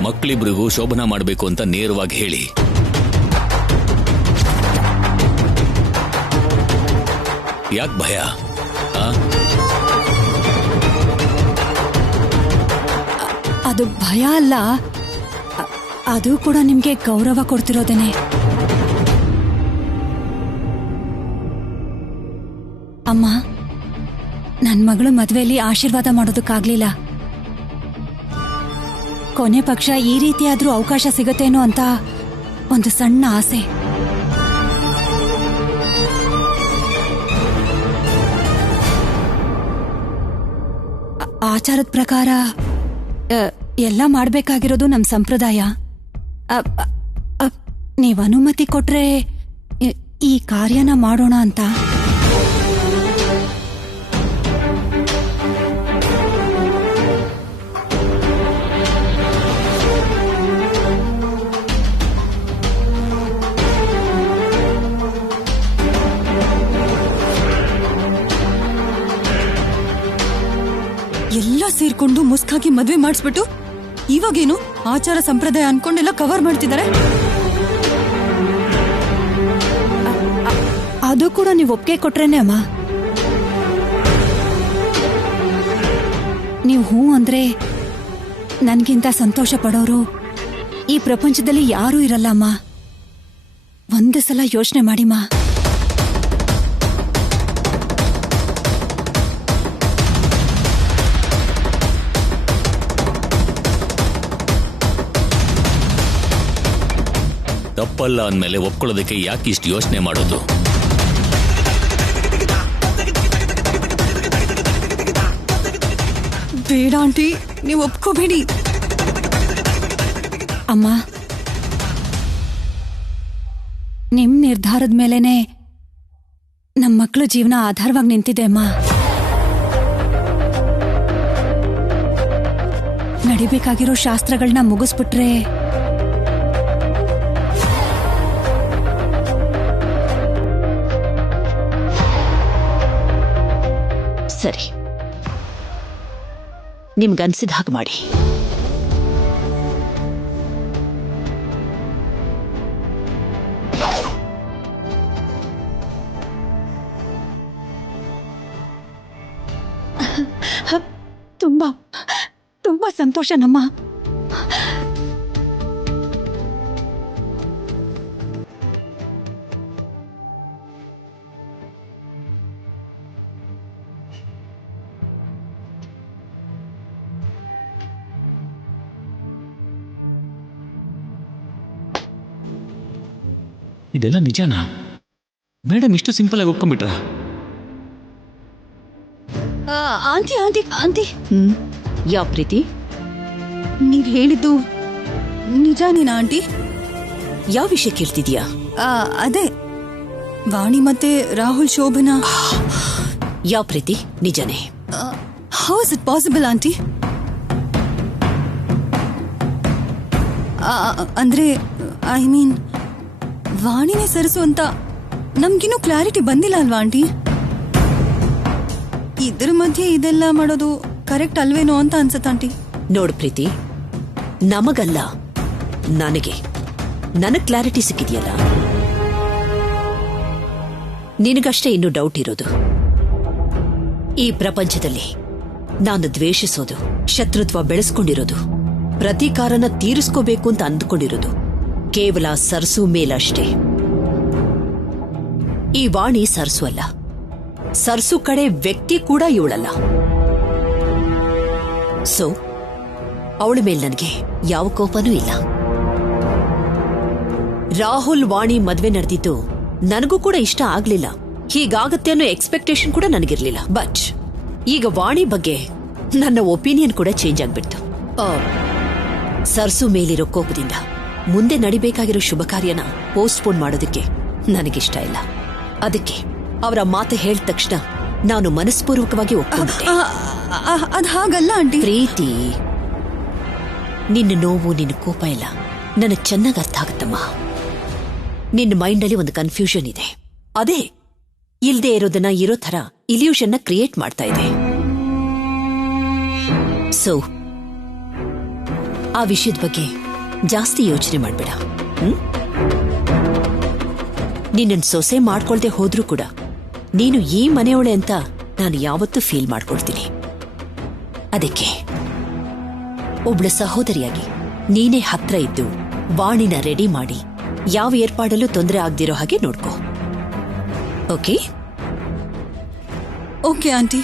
ಮಕ್ಕಳಿಬ್ರಿಗೂ ಶೋಭನಾ ಮಾಡಬೇಕು ಅಂತ ನೇರವಾಗಿ ಹೇಳಿ. ಯಾಕೆ ಭಯ? ಅದು ಭಯ ಅಲ್ಲ, ಅದು ಕೂಡ ನಿಮ್ಗೆ ಗೌರವ ಕೊಡ್ತಿರೋದೇನೆ. ಅಮ್ಮ, ನನ್ ಮಗಳು ಮದ್ವೆಯಲ್ಲಿ ಆಶೀರ್ವಾದ ಮಾಡೋದಕ್ಕಾಗ್ಲಿಲ್ಲ. ಕೊನೆ ಪಕ್ಷ ಈ ರೀತಿಯಾದ್ರೂ ಅವಕಾಶ ಸಿಗತ್ತೇನೋ ಅಂತ ಒಂದು ಸಣ್ಣ ಆಸೆ. ಆಚಾರದ ಪ್ರಕಾರ ಎಲ್ಲ ಮಾಡ್ಬೇಕಾಗಿರೋದು ನಮ್ ಸಂಪ್ರದಾಯ. ನೀವ್ ಅನುಮತಿ ಕೊಟ್ರೆ ಈ ಕಾರ್ಯನ ಮಾಡೋಣ ಅಂತ. ಎಲ್ಲ ಸೇರ್ಕೊಂಡು ಮುಸ್ಕಾಗಿ ಮದ್ವೆ ಮಾಡಿಸ್ಬಿಟ್ಟು ಇವಾಗೇನು ಆಚಾರ ಸಂಪ್ರದಾಯ ಅನ್ಕೊಂಡೆಲ್ಲ ಕವರ್ ಮಾಡ್ತಿದ್ದಾರೆ. ಅದು ಕೂಡ ನೀವು ಒಪ್ಪಿಗೆ ಕೊಟ್ರೇನೆ ಅಮ್ಮ. ನೀವು ಹೂ ಅಂದ್ರೆ ನನ್ಗಿಂತ ಸಂತೋಷ ಪಡೋರು ಈ ಪ್ರಪಂಚದಲ್ಲಿ ಯಾರೂ ಇರಲ್ಲ ಅಮ್ಮ. ಒಂದು ಸಲ ಯೋಚನೆ ಮಾಡಿಮ್ಮ. ತಪ್ಪಲ್ಲ ಅಂದ್ಮೇಲೆ ಒಪ್ಕೊಳ್ಳೋದಕ್ಕೆ ಯಾಕೆ ಇಷ್ಟು ಯೋಚನೆ ಮಾಡೋದು? ಬೇಡ ಆಂಟಿ, ನೀವು ಒಪ್ಕೋಬೇಡಿ. ಅಮ್ಮ, ನಿಮ್ ನಿರ್ಧಾರದ ಮೇಲೇನೆ ನಮ್ಮ ಮಕ್ಕಳು ಜೀವನ ಆಧಾರವಾಗಿ ನಿಂತಿದೆ ಅಮ್ಮ. ನಡಿಬೇಕಾಗಿರೋ ಶಾಸ್ತ್ರಗಳನ್ನ ಮುಗಿಸ್ಬಿಟ್ರೆ ಸರಿ, ನಿಮ್ಗನ್ಸಿದ ಹಾಗೆ ಮಾಡಿ. ತುಂಬಾ ತುಂಬಾ ಸಂತೋಷ ನಮ್ಮ. ಇದೆಲ್ಲ ನಿಜನಾ? ಮೇಡಮ್ ಇಷ್ಟು ಸಿಂಪಲ್ ಆಗಿ ಒಪ್ಕೊಂಡ್ಬಿಟ್ರ? ಆಂಟಿ ಆಂಟಿ ಆಂಟಿ, ಯಾವ ಪ್ರೀತಿ? ನೀವ್ ಹೇಳಿದ್ದು ನಿಜಾನೇನಾ ಆಂಟಿ? ಯಾವ ವಿಷಯ ಕೇಳ್ತಿದ್ಯಾ? ಅದೇ ವಾಣಿ ಮತ್ತೆ ರಾಹುಲ್ ಶೋಭನಾ. ಯಾವ ಪ್ರೀತಿ? ನಿಜನೇ? How is it possible aunty? ಅಂದ್ರೆ ಐ ಮೀನ್ ವಾಣಿನೇ ಸರಸು ಅಂತ ನಮ್ಗಿನ್ನೂ ಕ್ಲಾರಿಟಿ ಬಂದಿಲ್ಲ ಅಲ್ವಾ ಆಂಟಿ? ಇದ್ರ ಮಧ್ಯೆ ಇದೆಲ್ಲ ಮಾಡೋದು ಕರೆಕ್ಟ್ ಅಲ್ವೇನೋ ಅಂತ ಅನ್ಸತ್ತ ಆಂಟಿ. ನೋಡು ಪ್ರೀತಿ, ನಮಗಲ್ಲ ನನಗ್ ಕ್ಲಾರಿಟಿ ಸಿಕ್ಕಿದೆಯಲ್ಲ. ನಿನಗಷ್ಟೇ ಇನ್ನೂ ಡೌಟ್ ಇರೋದು. ಈ ಪ್ರಪಂಚದಲ್ಲಿ ನಾನು ದ್ವೇಷಿಸೋದು, ಶತ್ರುತ್ವ ಬೆಳೆಸ್ಕೊಂಡಿರೋದು, ಪ್ರತೀಕಾರನ ತೀರಿಸ್ಕೋಬೇಕು ಅಂತ ಅಂದ್ಕೊಂಡಿರೋದು ಕೇವಲ ಸರ್ಸು ಮೇಲಷ್ಟೇ. ಈ ವಾಣಿ ಸರ್ಸು ಅಲ್ಲ, ಸರ್ಸು ಕಡೆ ವ್ಯಕ್ತಿ ಕೂಡ ಇವಳಲ್ಲ. ಸೊ ಅವಳ ಮೇಲೆ ನನಗೆ ಯಾವ ಕೋಪನೂ ಇಲ್ಲ. ರಾಹುಲ್ ವಾಣಿ ಮದ್ವೆ ನಡೆದಿದ್ದು ನನಗೂ ಕೂಡ ಇಷ್ಟ ಆಗ್ಲಿಲ್ಲ. ಹೀಗಾಗತ್ತೆ ಅನ್ನೋ ಎಕ್ಸ್ಪೆಕ್ಟೇಷನ್ ಕೂಡ ನನಗಿರ್ಲಿಲ್ಲ. ಬಟ್ ಈಗ ವಾಣಿ ಬಗ್ಗೆ ನನ್ನ ಒಪಿನಿಯನ್ ಕೂಡ ಚೇಂಜ್ ಆಗ್ಬಿಡ್ತು. ಸರ್ಸು ಮೇಲಿರೋ ಕೋಪದಿಂದ ಮುಂದೆ ನಡಿಬೇಕಾಗಿರೋ ಶುಭ ಕಾರ್ಯನ ಪೋಸ್ಟ್ಪೋನ್ ಮಾಡೋದಕ್ಕೆ ನನಗಿಷ್ಟ ಇಲ್ಲ. ಅದಕ್ಕೆ ಅವರ ಮಾತು ಹೇಳಿದ ತಕ್ಷಣ ನಾನು ಮನಸ್ಪೂರ್ವಕವಾಗಿ ಒಪ್ಪಿಕೊಂಡೆ. ಅದ್ ಹಾಗಲ್ಲ ಆಂಟಿ. ಪ್ರೀತಿ, ನಿನ್ನ ನೋವು, ನಿನ್ನ ಕೋಪ ಇಲ್ಲ ನನಗೆ ಚೆನ್ನಾಗಿ ಅರ್ಥ ಆಗುತ್ತಮ್ಮ. ನಿನ್ನ ಮೈಂಡಲ್ಲಿ ಒಂದು ಕನ್ಫ್ಯೂಷನ್ ಇದೆ. ಅದೇ ಇಲ್ದೇ ಇರೋದನ್ನ ಇರೋ ಥರ ಇಲ್ಯೂಷನ್ನ ಕ್ರಿಯೇಟ್ ಮಾಡ್ತಾ ಇದೆ. ಸೊ ಆ ವಿಷಯದ ಬಗ್ಗೆ ಜಾಸ್ತಿ ಯೋಚನೆ ಮಾಡ್ಬೇಡ. ನಿನ್ನನ್ನು ಸೊಸೆ ಮಾಡ್ಕೊಳ್ದೆ ಹೋದ್ರೂ ಕೂಡ ನೀನು ಈ ಮನೆಯೊಳೆ ಅಂತ ನಾನು ಯಾವತ್ತೂ ಫೀಲ್ ಮಾಡ್ಕೊಳ್ತೀನಿ. ಅದಕ್ಕೆ ಒಬ್ಳ ಸಹೋದರಿಯಾಗಿ ನೀನೇ ಹತ್ರ ಇದ್ದು ವಾಣಿನ ರೆಡಿ ಮಾಡಿ ಯಾವ ಏರ್ಪಾಡಲ್ಲೂ ತೊಂದರೆ ಆಗದಿರೋ ಹಾಗೆ ನೋಡ್ಕೋ. ಓಕೆ? Okay aunty.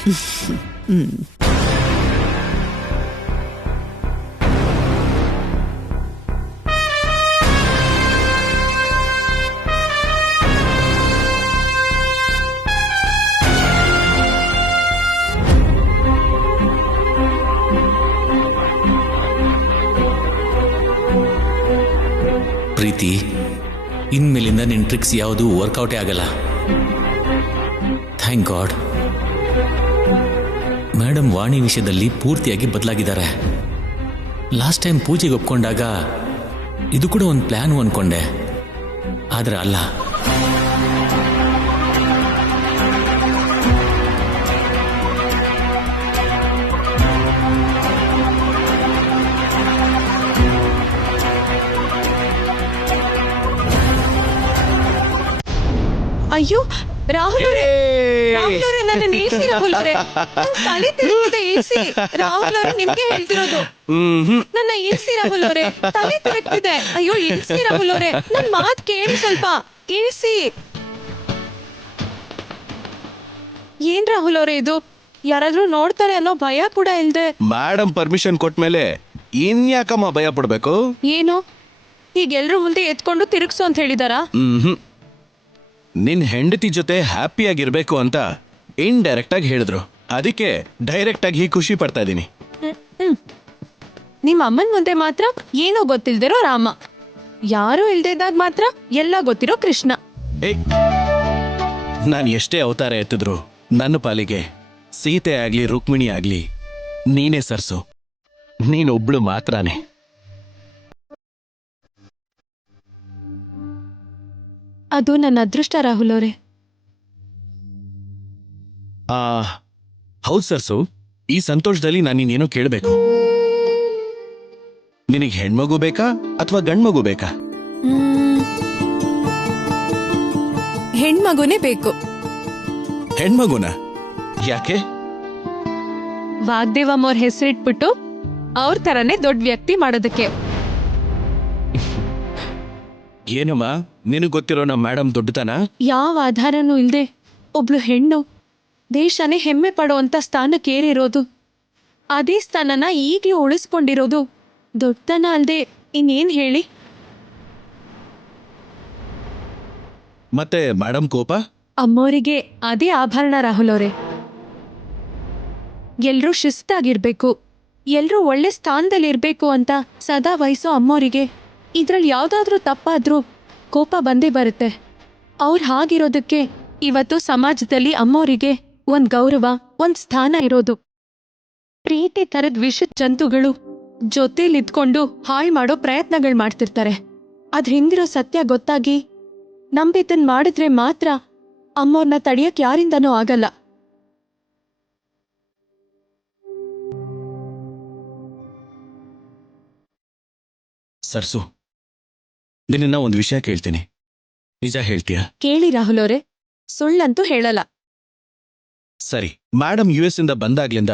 ಪ್ರೀತಿ, ಇನ್ಮೇಲಿಂದ ನಿನ್ ಟ್ರಿಕ್ಸ್ ಯಾವುದು ವರ್ಕೌಟೇ ಆಗಲ್ಲ. Thank god. ಮೇಡಮ್ ವಾಣಿ ವಿಷಯದಲ್ಲಿ ಪೂರ್ತಿಯಾಗಿ ಬದಲಾಗಿದ್ದಾರೆ. ಲಾಸ್ಟ್ ಟೈಮ್ ಪೂಜೆಗೆ ಒಪ್ಕೊಂಡಾಗ ಇದು ಕೂಡ ಒಂದು ಪ್ಲಾನ್ ಅನ್ಕೊಂಡೆ, ಆದ್ರೆ ಅಲ್ಲ. ಅಯ್ಯೋ ರಾಹುಲ್ ಅವರೇ, ರಾಹುಲ್ ಅವರೇ, ನನ್ನ ನಿಲ್ಸಿ ರಾಹುಲ್ ಅವರೇ, ತಲೆ ತಿರುಗಿದೆ. ಇಳಿಸಿ ರಾಹುಲ್ ಅವರೇ, ನಿಮ್ಗೆ ಹೇಳ್ತಿರೋದು. ನನ್ನ ಇಳಿಸಿ ರಾಹುಲ್ ಅವರೇ, ತಲೆ ತಿರುಗ್ತಿದೆ. ಅಯ್ಯೋ ಇಳಿಸಿ ರಾಹುಲ್ ಅವರೇ, ನನ್ ಮಾತ್ ಕೇಳಿ ಸ್ವಲ್ಪ. ಇಳಿಸಿ. ಏನ್ ರಾಹುಲ್ ಅವರೇ ಇದು? ಯಾರಾದ್ರೂ ನೋಡ್ತಾರೆ ಅನ್ನೋ ಭಯ ಕೂಡ ಇಲ್ದೆ. ಮೇಡಮ್ ಪರ್ಮಿಷನ್ ಕೊಟ್ಮೇಲೆ ಇನ್ಯಾಕಮ್ಮ ಭಯ ಪಡ್ಬೇಕು? ಏನು ಹೀಗೆಲ್ರೂ ಮುಂದೆ ಎತ್ಕೊಂಡು ತಿರುಗ್ಸು ಅಂತ ಹೇಳಿದಾರಾ? ನಿನ್ ಹೆಂಡತಿ ಜೊತೆ ಹ್ಯಾಪಿಯಾಗಿರ್ಬೇಕು ಅಂತ ಇಂಡೈರೆಕ್ಟ್ ಆಗಿ ಹೇಳಿದ್ರು. ಅದಕ್ಕೆ ಡೈರೆಕ್ಟ್ ಆಗಿ ಖುಷಿ ಪಡ್ತಾ ಇದ್ದೀನಿ. ನಿಮ್ಮ ಅಮ್ಮನ ಮುಂದೆ ಮಾತ್ರ ಏನೋ ಗೊತ್ತಿಲ್ದಿರೋ ರಾಮ, ಯಾರು ಇಲ್ದಿದ್ದಾಗ ಮಾತ್ರ ಎಲ್ಲ ಗೊತ್ತಿರೋ ಕೃಷ್ಣ. ನಾನು ಎಷ್ಟೇ ಅವತಾರ ಎತ್ತಿದ್ರು ನನ್ನ ಪಾಲಿಗೆ ಸೀತೆ ಆಗ್ಲಿ ರುಕ್ಮಿಣಿ ಆಗ್ಲಿ ನೀನೇ ಸರ್ಸು. ನೀನೊಬ್ಳು ಮಾತ್ರನೇ. ಅದು ನನ್ನ ಅದೃಷ್ಟ ರಾಹುಲ್ ಅವರೇ. ಹೌದು ಸರ್ಸು, ಈ ಸಂತೋಷದಲ್ಲಿ ನಾನು ನೀನೇನೋ ಕೇಳಬೇಕು. ನಿನಗೆ ಹೆಣ್ಮಗು ಬೇಕಾ ಅಥವಾ ಗಂಡ್ಮಗು ಬೇಕಾ? ಹೆಣ್ಮಗುನೇ ಬೇಕು. ಹೆಣ್ಮಗುನ? ಯಾಕೆ? ವಾಗ್ದೇವಮ್ಮ ಅವ್ರ ಹೆಸರಿಟ್ಬಿಟ್ಟು ಅವ್ರ ತರನೇ ದೊಡ್ಡ ವ್ಯಕ್ತಿ ಮಾಡೋದಕ್ಕೆ. ಏನಮ್ಮ ನಿನಗೆ ಗೊತ್ತಿರೋ ನಮ್ಮ ಮೇಡಮ್ ದೊಡ್ಡತನ? ಯಾವ ಆಧಾರನೂ ಇಲ್ಲದೆ ಒಬ್ಳು ಹೆಣ್ಣು ದೇಶನೇ ಹೆಮ್ಮೆ ಪಡುವಂತ ಸ್ಥಾನಕ್ಕೆ ಏರಿರೋದು, ಅದೇ ಸ್ಥಾನನ ಈಗಲೂ ಉಳಿಸ್ಕೊಂಡಿರೋದು ದೊಡ್ಡತನ ಅಲ್ಲದೆ ಇನ್ನೇನ್ ಹೇಳಿ. ಮತ್ತೆ ಮೇಡಮ್ ಕೋಪ? ಅಮ್ಮೋರಿಗೆ ಅದೇ ಆಭರಣ ರಾಹುಲ್ ಅವರೇ. ಎಲ್ರೂ ಶಿಸ್ತಾಗಿರ್ಬೇಕು, ಎಲ್ರೂ ಒಳ್ಳೆ ಸ್ಥಾನದಲ್ಲಿರ್ಬೇಕು ಅಂತ ಸದಾ ವಹಿಸೋ ಅಮ್ಮೋರಿಗೆ ಇದ್ರಲ್ಲಿ ಯಾವ್ದಾದ್ರೂ ತಪ್ಪಾದ್ರೂ ಕೋಪ ಬಂದೇ ಬರುತ್ತೆ. ಅವ್ರು ಹಾಗಿರೋದಕ್ಕೆ ಇವತ್ತು ಸಮಾಜದಲ್ಲಿ ಅಮ್ಮೋರಿಗೆ ಒಂದ್ ಗೌರವ, ಒಂದ್ ಸ್ಥಾನ ಇರೋದು. ಪ್ರೀತಿ ತರದ್ ವಿಷದ ಜಂತುಗಳು ಜೊತೆಲಿದ್ಕೊಂಡು ಹಾಳು ಮಾಡೋ ಪ್ರಯತ್ನಗಳು ಮಾಡ್ತಿರ್ತಾರೆ. ಅದ್ರ ಹಿಂದಿರೋ ಸತ್ಯ ಗೊತ್ತಾಗಿ ನಂಬಿದ್ದನ್ ಮಾಡಿದ್ರೆ ಮಾತ್ರ ಅಮ್ಮೋರ್ನ ತಡೆಯಕ್ ಯಾರಿಂದನೂ ಆಗಲ್ಲ. ಸರ್ಸು, ನಿನ್ನ ಒಂದು ವಿಷಯ ಕೇಳ್ತೀನಿ, ನಿಜ ಹೇಳ್ತೀಯಾ? ಕೇಳಿ ರಾಹುಲ್ ಅವರೇ, ಸುಳ್ಳಂತೂ ಹೇಳಲ್ಲ. ಸರಿ, ಮೇಡಮ್ US ಇಂದ ಬಂದಾಗ್ಲಿಂದ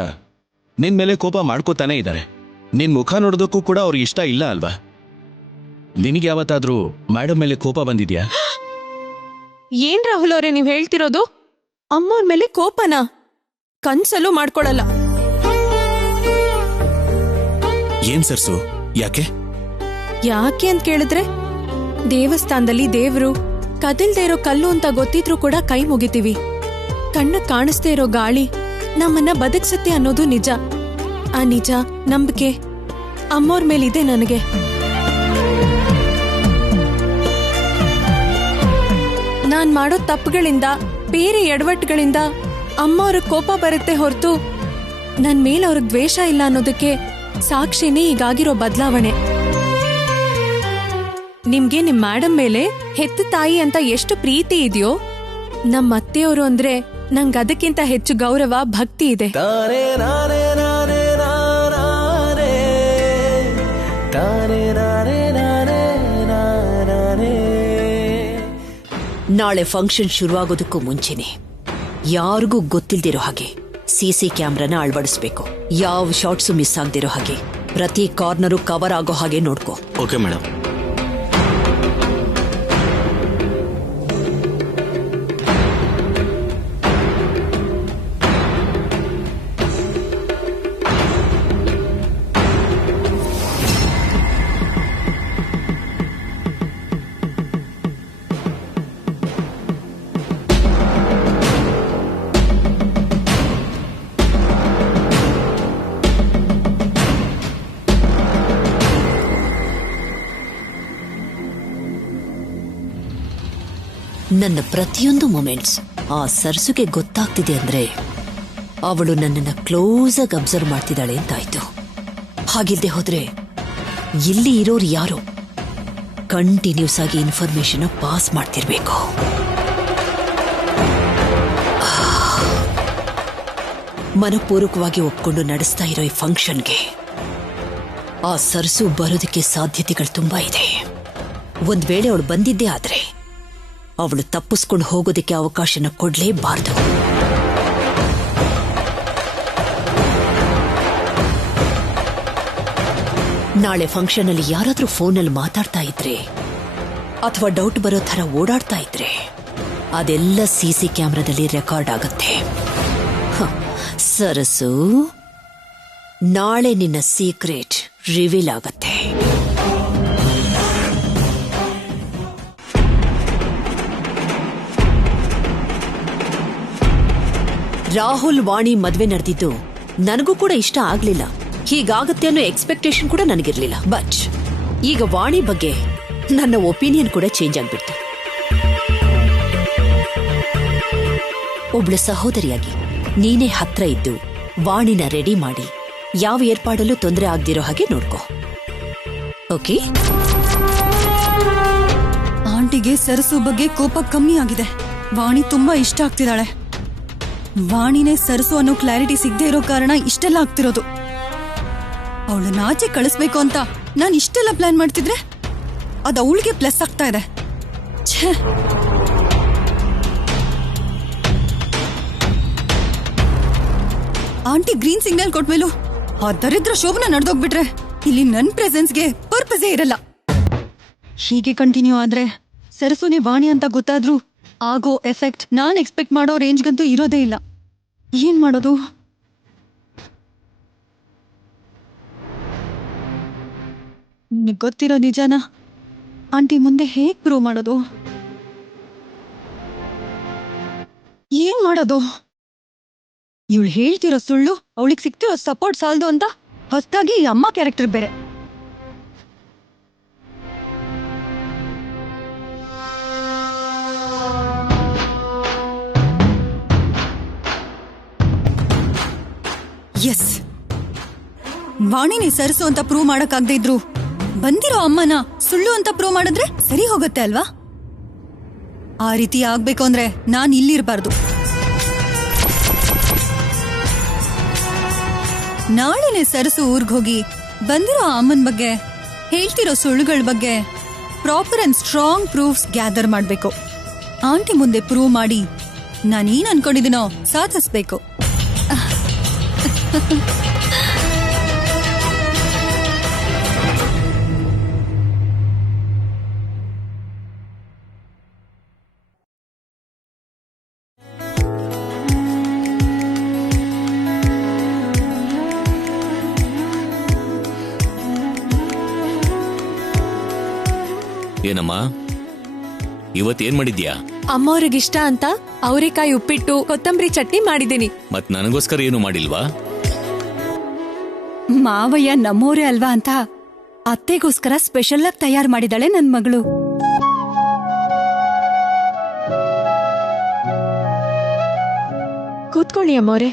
ನಿನ್ ಮೇಲೆ ಕೋಪ ಮಾಡ್ಕೋತಾನೆ ಇದ್ದಾರೆ. ನಿನ್ ಮುಖ ನೋಡೋದಕ್ಕೂ ಕೂಡ ಅವ್ರಿಗೆ ಇಷ್ಟ ಇಲ್ಲ ಅಲ್ವಾ? ನಿನಗೆ ಯಾವತ್ತಾದ್ರೂ ಮೇಡಮ್ ಮೇಲೆ ಕೋಪ ಬಂದಿದ್ಯಾ? ಏನ್ ರಾಹುಲ್ ಅವರೇ ನೀವ್ ಹೇಳ್ತಿರೋದು? ಅಮ್ಮೋರ್ ಮೇಲೆ ಕೋಪನಾ? ಕನ್ಸಲ್ಲೂ ಮಾಡ್ಕೊಳಲ್ಲ. ಏನ್ ಸರ್ಸು, ಯಾಕೆ? ಯಾಕೆ ಅಂತ ಕೇಳಿದ್ರೆ, ದೇವಸ್ಥಾನದಲ್ಲಿ ದೇವ್ರು ಕದಿಲ್ದೇ ಇರೋ ಕಲ್ಲು ಅಂತ ಗೊತ್ತಿದ್ರೂ ಕೂಡ ಕೈ ಮುಗಿತೀವಿ. ಕಣ್ಣ ಕಾಣಿಸ್ದೇ ಇರೋ ಗಾಳಿ ನಮ್ಮನ್ನ ಬದುಕ್ಸತ್ತೆ ಅನ್ನೋದು ನಿಜ. ಆ ನಿಜ ನಂಬಿಕೆ ಅಮ್ಮೋರ್ ಮೇಲಿದೆ ನನಗೆ. ನಾನ್ ಮಾಡೋ ತಪ್ಪುಗಳಿಂದ, ಬೇರೆ ಎಡವಟ್ಟುಗಳಿಂದ ಅಮ್ಮವ್ರ ಕೋಪ ಬರುತ್ತೆ ಹೊರತು ನನ್ ಮೇಲೆ ಅವ್ರಿಗೆ ದ್ವೇಷ ಇಲ್ಲ ಅನ್ನೋದಕ್ಕೆ ಸಾಕ್ಷಿನೇ ಈಗಾಗಿರೋ ಬದಲಾವಣೆ. ನಿಮ್ಗೆ ನಿಮ್ ಮೇಡಮ್ ಮೇಲೆ ಹೆತ್ತ ತಾಯಿ ಅಂತ ಎಷ್ಟು ಪ್ರೀತಿ ಇದೆಯೋ, ನಮ್ಮ ಅತ್ತೆಯವರು ಅಂದ್ರೆ ನಂಗೆ ಅದಕ್ಕಿಂತ ಹೆಚ್ಚು ಗೌರವ, ಭಕ್ತಿ ಇದೆ. ನಾಳೆ ಫಂಕ್ಷನ್ ಶುರುವಾಗೋದಕ್ಕೂ ಮುಂಚೆನೆ ಯಾರಿಗೂ ಗೊತ್ತಿಲ್ದಿರೋ ಹಾಗೆ CC ಕ್ಯಾಮ್ರಾನ ಅಳವಡಿಸ್ಬೇಕು. ಯಾವ ಶಾಟ್ಸು ಮಿಸ್ ಆಗದಿರೋ ಹಾಗೆ, ಪ್ರತಿ ಕಾರ್ನರು ಕವರ್ ಆಗೋ ಹಾಗೆ ನೋಡ್ಕೋ. Okay madam. ನನ್ನ ಪ್ರತಿಯೊಂದು ಮೊಮೆಂಟ್ಸ್ ಆ ಸರ್ಸುಗೆ ಗೊತ್ತಾಗ್ತಿದೆ ಅಂದ್ರೆ ಅವಳು ನನ್ನನ್ನ ಕ್ಲೋಸ್ ಆಗಿ ಅಬ್ಸರ್ವ್ ಮಾಡ್ತಿದ್ದಾಳೆ ಅಂತಾಯ್ತು. ಹಾಗಿಲ್ದೆ ಹೋದ್ರೆ ಇಲ್ಲಿ ಇರೋರು ಯಾರೋ ಕಂಟಿನ್ಯೂಸ್ ಆಗಿ ಇನ್ಫಾರ್ಮೇಶನ್ ಪಾಸ್ ಮಾಡ್ತಿರ್ಬೇಕು. ಮನಪೂರ್ವಕವಾಗಿ ಒಪ್ಕೊಂಡು ನಡೆಸ್ತಾ ಇರೋ ಈ ಫಂಕ್ಷನ್ಗೆ ಆ ಸರ್ಸು ಬರೋದಕ್ಕೆ ಸಾಧ್ಯತೆಗಳು ತುಂಬಾ ಇದೆ. ಒಂದ್ ವೇಳೆ ಅವಳು ಬಂದಿದ್ದೇ ಆದ್ರೆ ಅವಳು ತಪ್ಪಿಸ್ಕೊಂಡು ಹೋಗೋದಕ್ಕೆ ಅವಕಾಶನ ಕೊಡ್ಲೇಬಾರ್ದು. ನಾಳೆ ಫಂಕ್ಷನ್ ಅಲ್ಲಿ ಯಾರಾದ್ರೂ ಫೋನಲ್ಲಿ ಮಾತಾಡ್ತಾ ಇದ್ರೆ ಅಥವಾ ಡೌಟ್ ಬರೋ ಥರ ಓಡಾಡ್ತಾ ಇದ್ರೆ ಅದೆಲ್ಲ CC ಕ್ಯಾಮ್ರಾದಲ್ಲಿ ರೆಕಾರ್ಡ್ ಆಗತ್ತೆ. ಸರಸು, ನಾಳೆ ನಿನ್ನ ಸೀಕ್ರೆಟ್ ರಿವೀಲ್ ಆಗತ್ತೆ. ರಾಹುಲ್ ವಾಣಿ ಮದ್ವೆ ನಡೆದಿದ್ದು ನನಗೂ ಕೂಡ ಇಷ್ಟ ಆಗ್ಲಿಲ್ಲ. ಹೀಗಾಗತ್ತೆ ಅನ್ನೋ ಎಕ್ಸ್ಪೆಕ್ಟೇಷನ್ ಕೂಡ ನನಗಿರ್ಲಿಲ್ಲ. ಬಟ್ ಈಗ ವಾಣಿ ಬಗ್ಗೆ ನನ್ನ ಒಪಿನಿಯನ್ ಕೂಡ ಚೇಂಜ್ ಆಗ್ಬಿಡ್ತು. ಒಬ್ಳು ಸಹೋದರಿಯಾಗಿ ನೀನೇ ಹತ್ರ ಇದ್ದು ವಾಣಿನ ರೆಡಿ ಮಾಡಿ ಯಾವ ಏರ್ಪಾಡಲ್ಲೂ ತೊಂದರೆ ಆಗ್ದಿರೋ ಹಾಗೆ ನೋಡ್ಕೋ. ಓಕೆ? ಆಂಟಿಗೆ ಸರಸು ಬಗ್ಗೆ ಕೋಪ ಕಮ್ಮಿ ಆಗಿದೆ. ವಾಣಿ ತುಂಬಾ ಇಷ್ಟ ಆಗ್ತಿದ್ದಾಳೆ. ವಾಣಿನೇ ಸರಸು ಅನ್ನೋ ಕ್ಲಾರಿಟಿ ಸಿಗದೆ ಇರೋ ಕಾರಣ ಇಷ್ಟೆಲ್ಲ ಆಗ್ತಿರೋದು. ಅವಳನ್ನ ಆಚೆ ಕಳಿಸ್ಬೇಕು ಅಂತ ನಾನು ಇಷ್ಟೆಲ್ಲ ಪ್ಲಾನ್ ಮಾಡ್ತಿದ್ರೆ ಅದು ಅವಳಿಗೆ ಪ್ಲಸ್ ಆಗ್ತಾ ಇದೆ. ಛೇ, ಆಂಟಿ ಗ್ರೀನ್ ಸಿಗ್ನಲ್ ಕೊಟ್ಮೇಲೂ ಆ ದರಿದ್ರ ಶೋಭನ ನಡೆದೋಗ್ಬಿಟ್ರೆ ಇಲ್ಲಿ ನನ್ ಪ್ರೆಸೆನ್ಸ್ಗೆ ಪರ್ಪಸೇ ಇರಲ್ಲ. ಹೀಗೆ ಕಂಟಿನ್ಯೂ ಆದ್ರೆ ಸರಸುನೆ ವಾಣಿ ಅಂತ ಗೊತ್ತಾದ್ರೂ ಆಗೋ ಎಫೆಕ್ಟ್ ನಾನ್ ಎಕ್ಸ್ಪೆಕ್ಟ್ ಮಾಡೋ ರೇಂಜ್ಗಂತೂ ಇರೋದೇ ಇಲ್ಲ. ಏನ್ ಮಾಡೋದು? ನಿನಗ್ ಗೊತ್ತಿರೋ ನಿಜಾನ ಆಂಟಿ ಮುಂದೆ ಹೇಗ್ ಪ್ರೂವ್ ಮಾಡೋದು? ಏನ್ ಮಾಡೋದು? ಇವಳು ಹೇಳ್ತಿರೋ ಸುಳ್ಳು ಅವಳಿಗೆ ಸಿಗ್ತಿರೋ ಸಪೋರ್ಟ್ ಸಾಲದು ಅಂತ ಹೊಸದಾಗಿ ಈ ಅಮ್ಮ ಕ್ಯಾರೆಕ್ಟರ್ ಬೇರೆ. ಎಸ್, ವಾಣಿನೇ ಸರಸು ಅಂತ ಪ್ರೂವ್ ಮಾಡಕ್ಕಾಗದೇ ಇದ್ರು ಬಂದಿರೋ ಅಮ್ಮನ ಸುಳ್ಳು ಅಂತ ಪ್ರೂವ್ ಮಾಡಿದ್ರೆ ಸರಿ ಹೋಗುತ್ತೆ ಅಲ್ವಾ? ಆ ರೀತಿ ಆಗ್ಬೇಕು ಅಂದ್ರೆ ನಾನ್ ಇಲ್ಲಿರ್ಬಾರ್ದು. ನಾಳೆನೆ ಸರಸು ಊರ್ಗ್ ಹೋಗಿ ಬಂದಿರೋ ಅಮ್ಮನ ಬಗ್ಗೆ ಹೇಳ್ತಿರೋ ಸುಳ್ಳುಗಳ ಬಗ್ಗೆ proper and strong proofs gather ಮಾಡ್ಬೇಕು. ಆಂಟಿ ಮುಂದೆ ಪ್ರೂವ್ ಮಾಡಿ ನಾನೇನ್ ಅನ್ಕೊಂಡಿದ್ದೀನೋ ಸಾಧಿಸ್ಬೇಕು. ಏನಮ್ಮ ಇವತ್ತೇನ್ ಮಾಡಿದ್ಯಾ? ಅಮ್ಮವ್ರಿಗಿಷ್ಟ ಅಂತ ಅವರೆಕಾಯಿ ಉಪ್ಪಿಟ್ಟು ಕೊತ್ತಂಬರಿ ಚಟ್ನಿ ಮಾಡಿದ್ದೀನಿ. ಮತ್ ನನಗೋಸ್ಕರ ಏನು ಮಾಡಿಲ್ವಾ? ಮಾವಯ್ಯ ನಮ್ಮೋರೇ ಅಲ್ವಾ ಅಂತ ಅತ್ತೆಗೋಸ್ಕರ ಸ್ಪೆಷಲ್ ಆಗಿ ತಯಾರು ಮಾಡಿದಾಳೆ ನನ್ ಮಗಳು. ಕೂತ್ಕೊಳ್ಳಿ ಅಮ್ಮವ್ರೆ.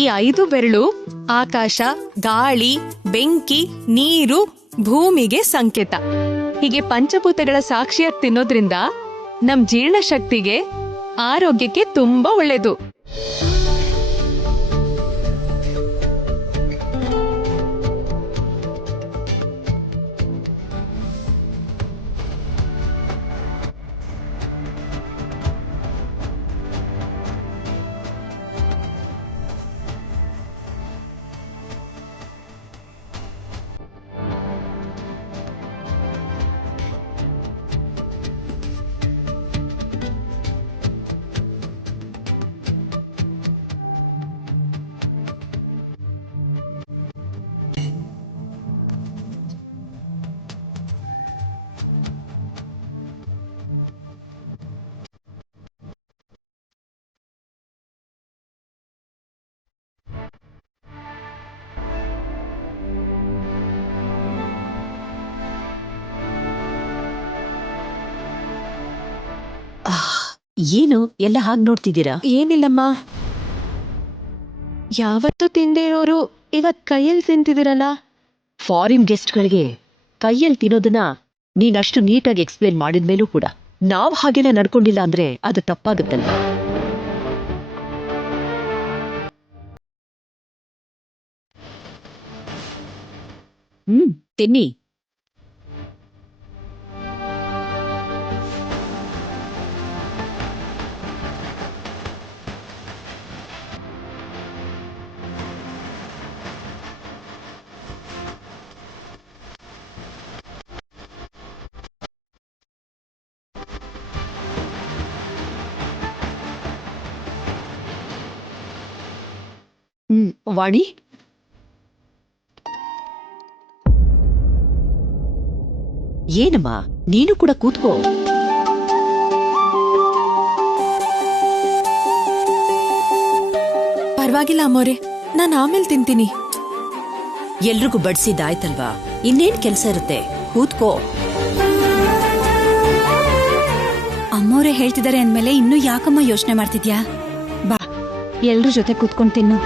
ಈ 5 ಬೆರಳು ಆಕಾಶ, ಗಾಳಿ, ಬೆಂಕಿ, ನೀರು, ಭೂಮಿಗೆ ಸಂಕೇತ. ಹೀಗೆ ಪಂಚಭೂತಗಳ ಸಾಕ್ಷಿಯಾಗಿ ತಿನ್ನೋದ್ರಿಂದ ನಮ್ ಜೀರ್ಣಶಕ್ತಿಗೆ, ಆರೋಗ್ಯಕ್ಕೆ ತುಂಬಾ ಒಳ್ಳೇದು. ಏನು ಎಲ್ಲ ಹಾಗೆ ನೋಡ್ತಿದ್ದೀರಾ? ಏನಿಲ್ಲಮ್ಮ, ಯಾವತ್ತೂ ತಿಂದೇ ಇರೋರು ಇವತ್ ಕೈಯಲ್ಲಿ ತಿಂತಿದಿರಲ್ಲ. ಫಾರಿನ್ ಗೆಸ್ಟ್ಗಳಿಗೆ ಕೈಯಲ್ಲಿ ತಿನ್ನೋದನ್ನ ನೀನಷ್ಟು ನೀಟಾಗಿ ಎಕ್ಸ್ಪ್ಲೇನ್ ಮಾಡಿದ್ಮೇಲೂ ಕೂಡ ನಾವ್ ಹಾಗೆಲ್ಲ ನಡ್ಕೊಂಡಿಲ್ಲ ಅಂದ್ರೆ ಅದು ತಪ್ಪಾಗುತ್ತಲ್ಲ. ತಿನ್ನಿ. ವಾಣಿ, ಏನಮ್ಮ ನೀನು ಕೂಡ ಕೂತ್ಕೋ. ಪರವಾಗಿಲ್ಲ ಅಮ್ಮೋರೆ, ನಾನು ಆಮೇಲೆ ತಿಂತೀನಿ. ಎಲ್ರಿಗೂ ಬಡಿಸಿದಾಯ್ತಲ್ವಾ, ಇನ್ನೇನ್ ಕೆಲಸ ಇರುತ್ತೆ, ಕೂತ್ಕೋ. ಅಮ್ಮೋರೇ ಹೇಳ್ತಿದ್ದಾರೆ ಅಂದ್ಮೇಲೆ ಇನ್ನೂ ಯಾಕಮ್ಮ ಯೋಚನೆ ಮಾಡ್ತಿದ್ಯಾ? ಬಾ, ಎಲ್ರ ಜೊತೆ ಕೂತ್ಕೊಂಡು ತಿನ್ನು.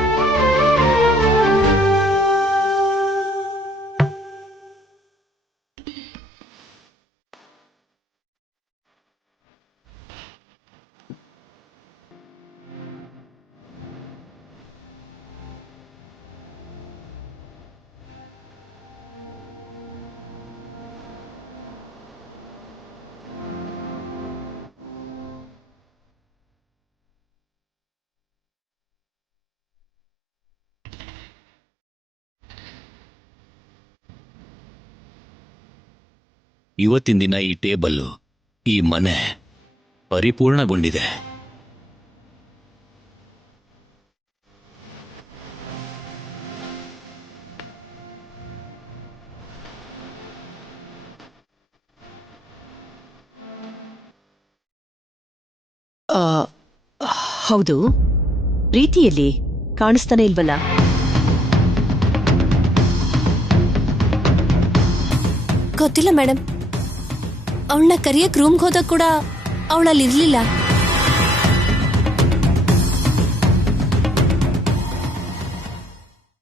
ಇವತ್ತಿನ ದಿನ ಈ ಟೇಬಲ್ಲು, ಈ ಮನೆ ಪರಿಪೂರ್ಣಗೊಂಡಿದೆ. ಹೌದು, ಪ್ರೀತಿಯಲ್ಲಿ ಕಾಣಿಸ್ತಾನೆ ಇಲ್ವಲ್ಲ? ಗೊತ್ತಿಲ್ಲ ಮೇಡಮ್, ಅವಳನ್ನ ಕರಿಯಕ್ ರೂಮ್ಗೆ ಹೋದಾಗ ಕೂಡ ಅವಳಲ್ಲಿ ಇರ್ಲಿಲ್ಲ.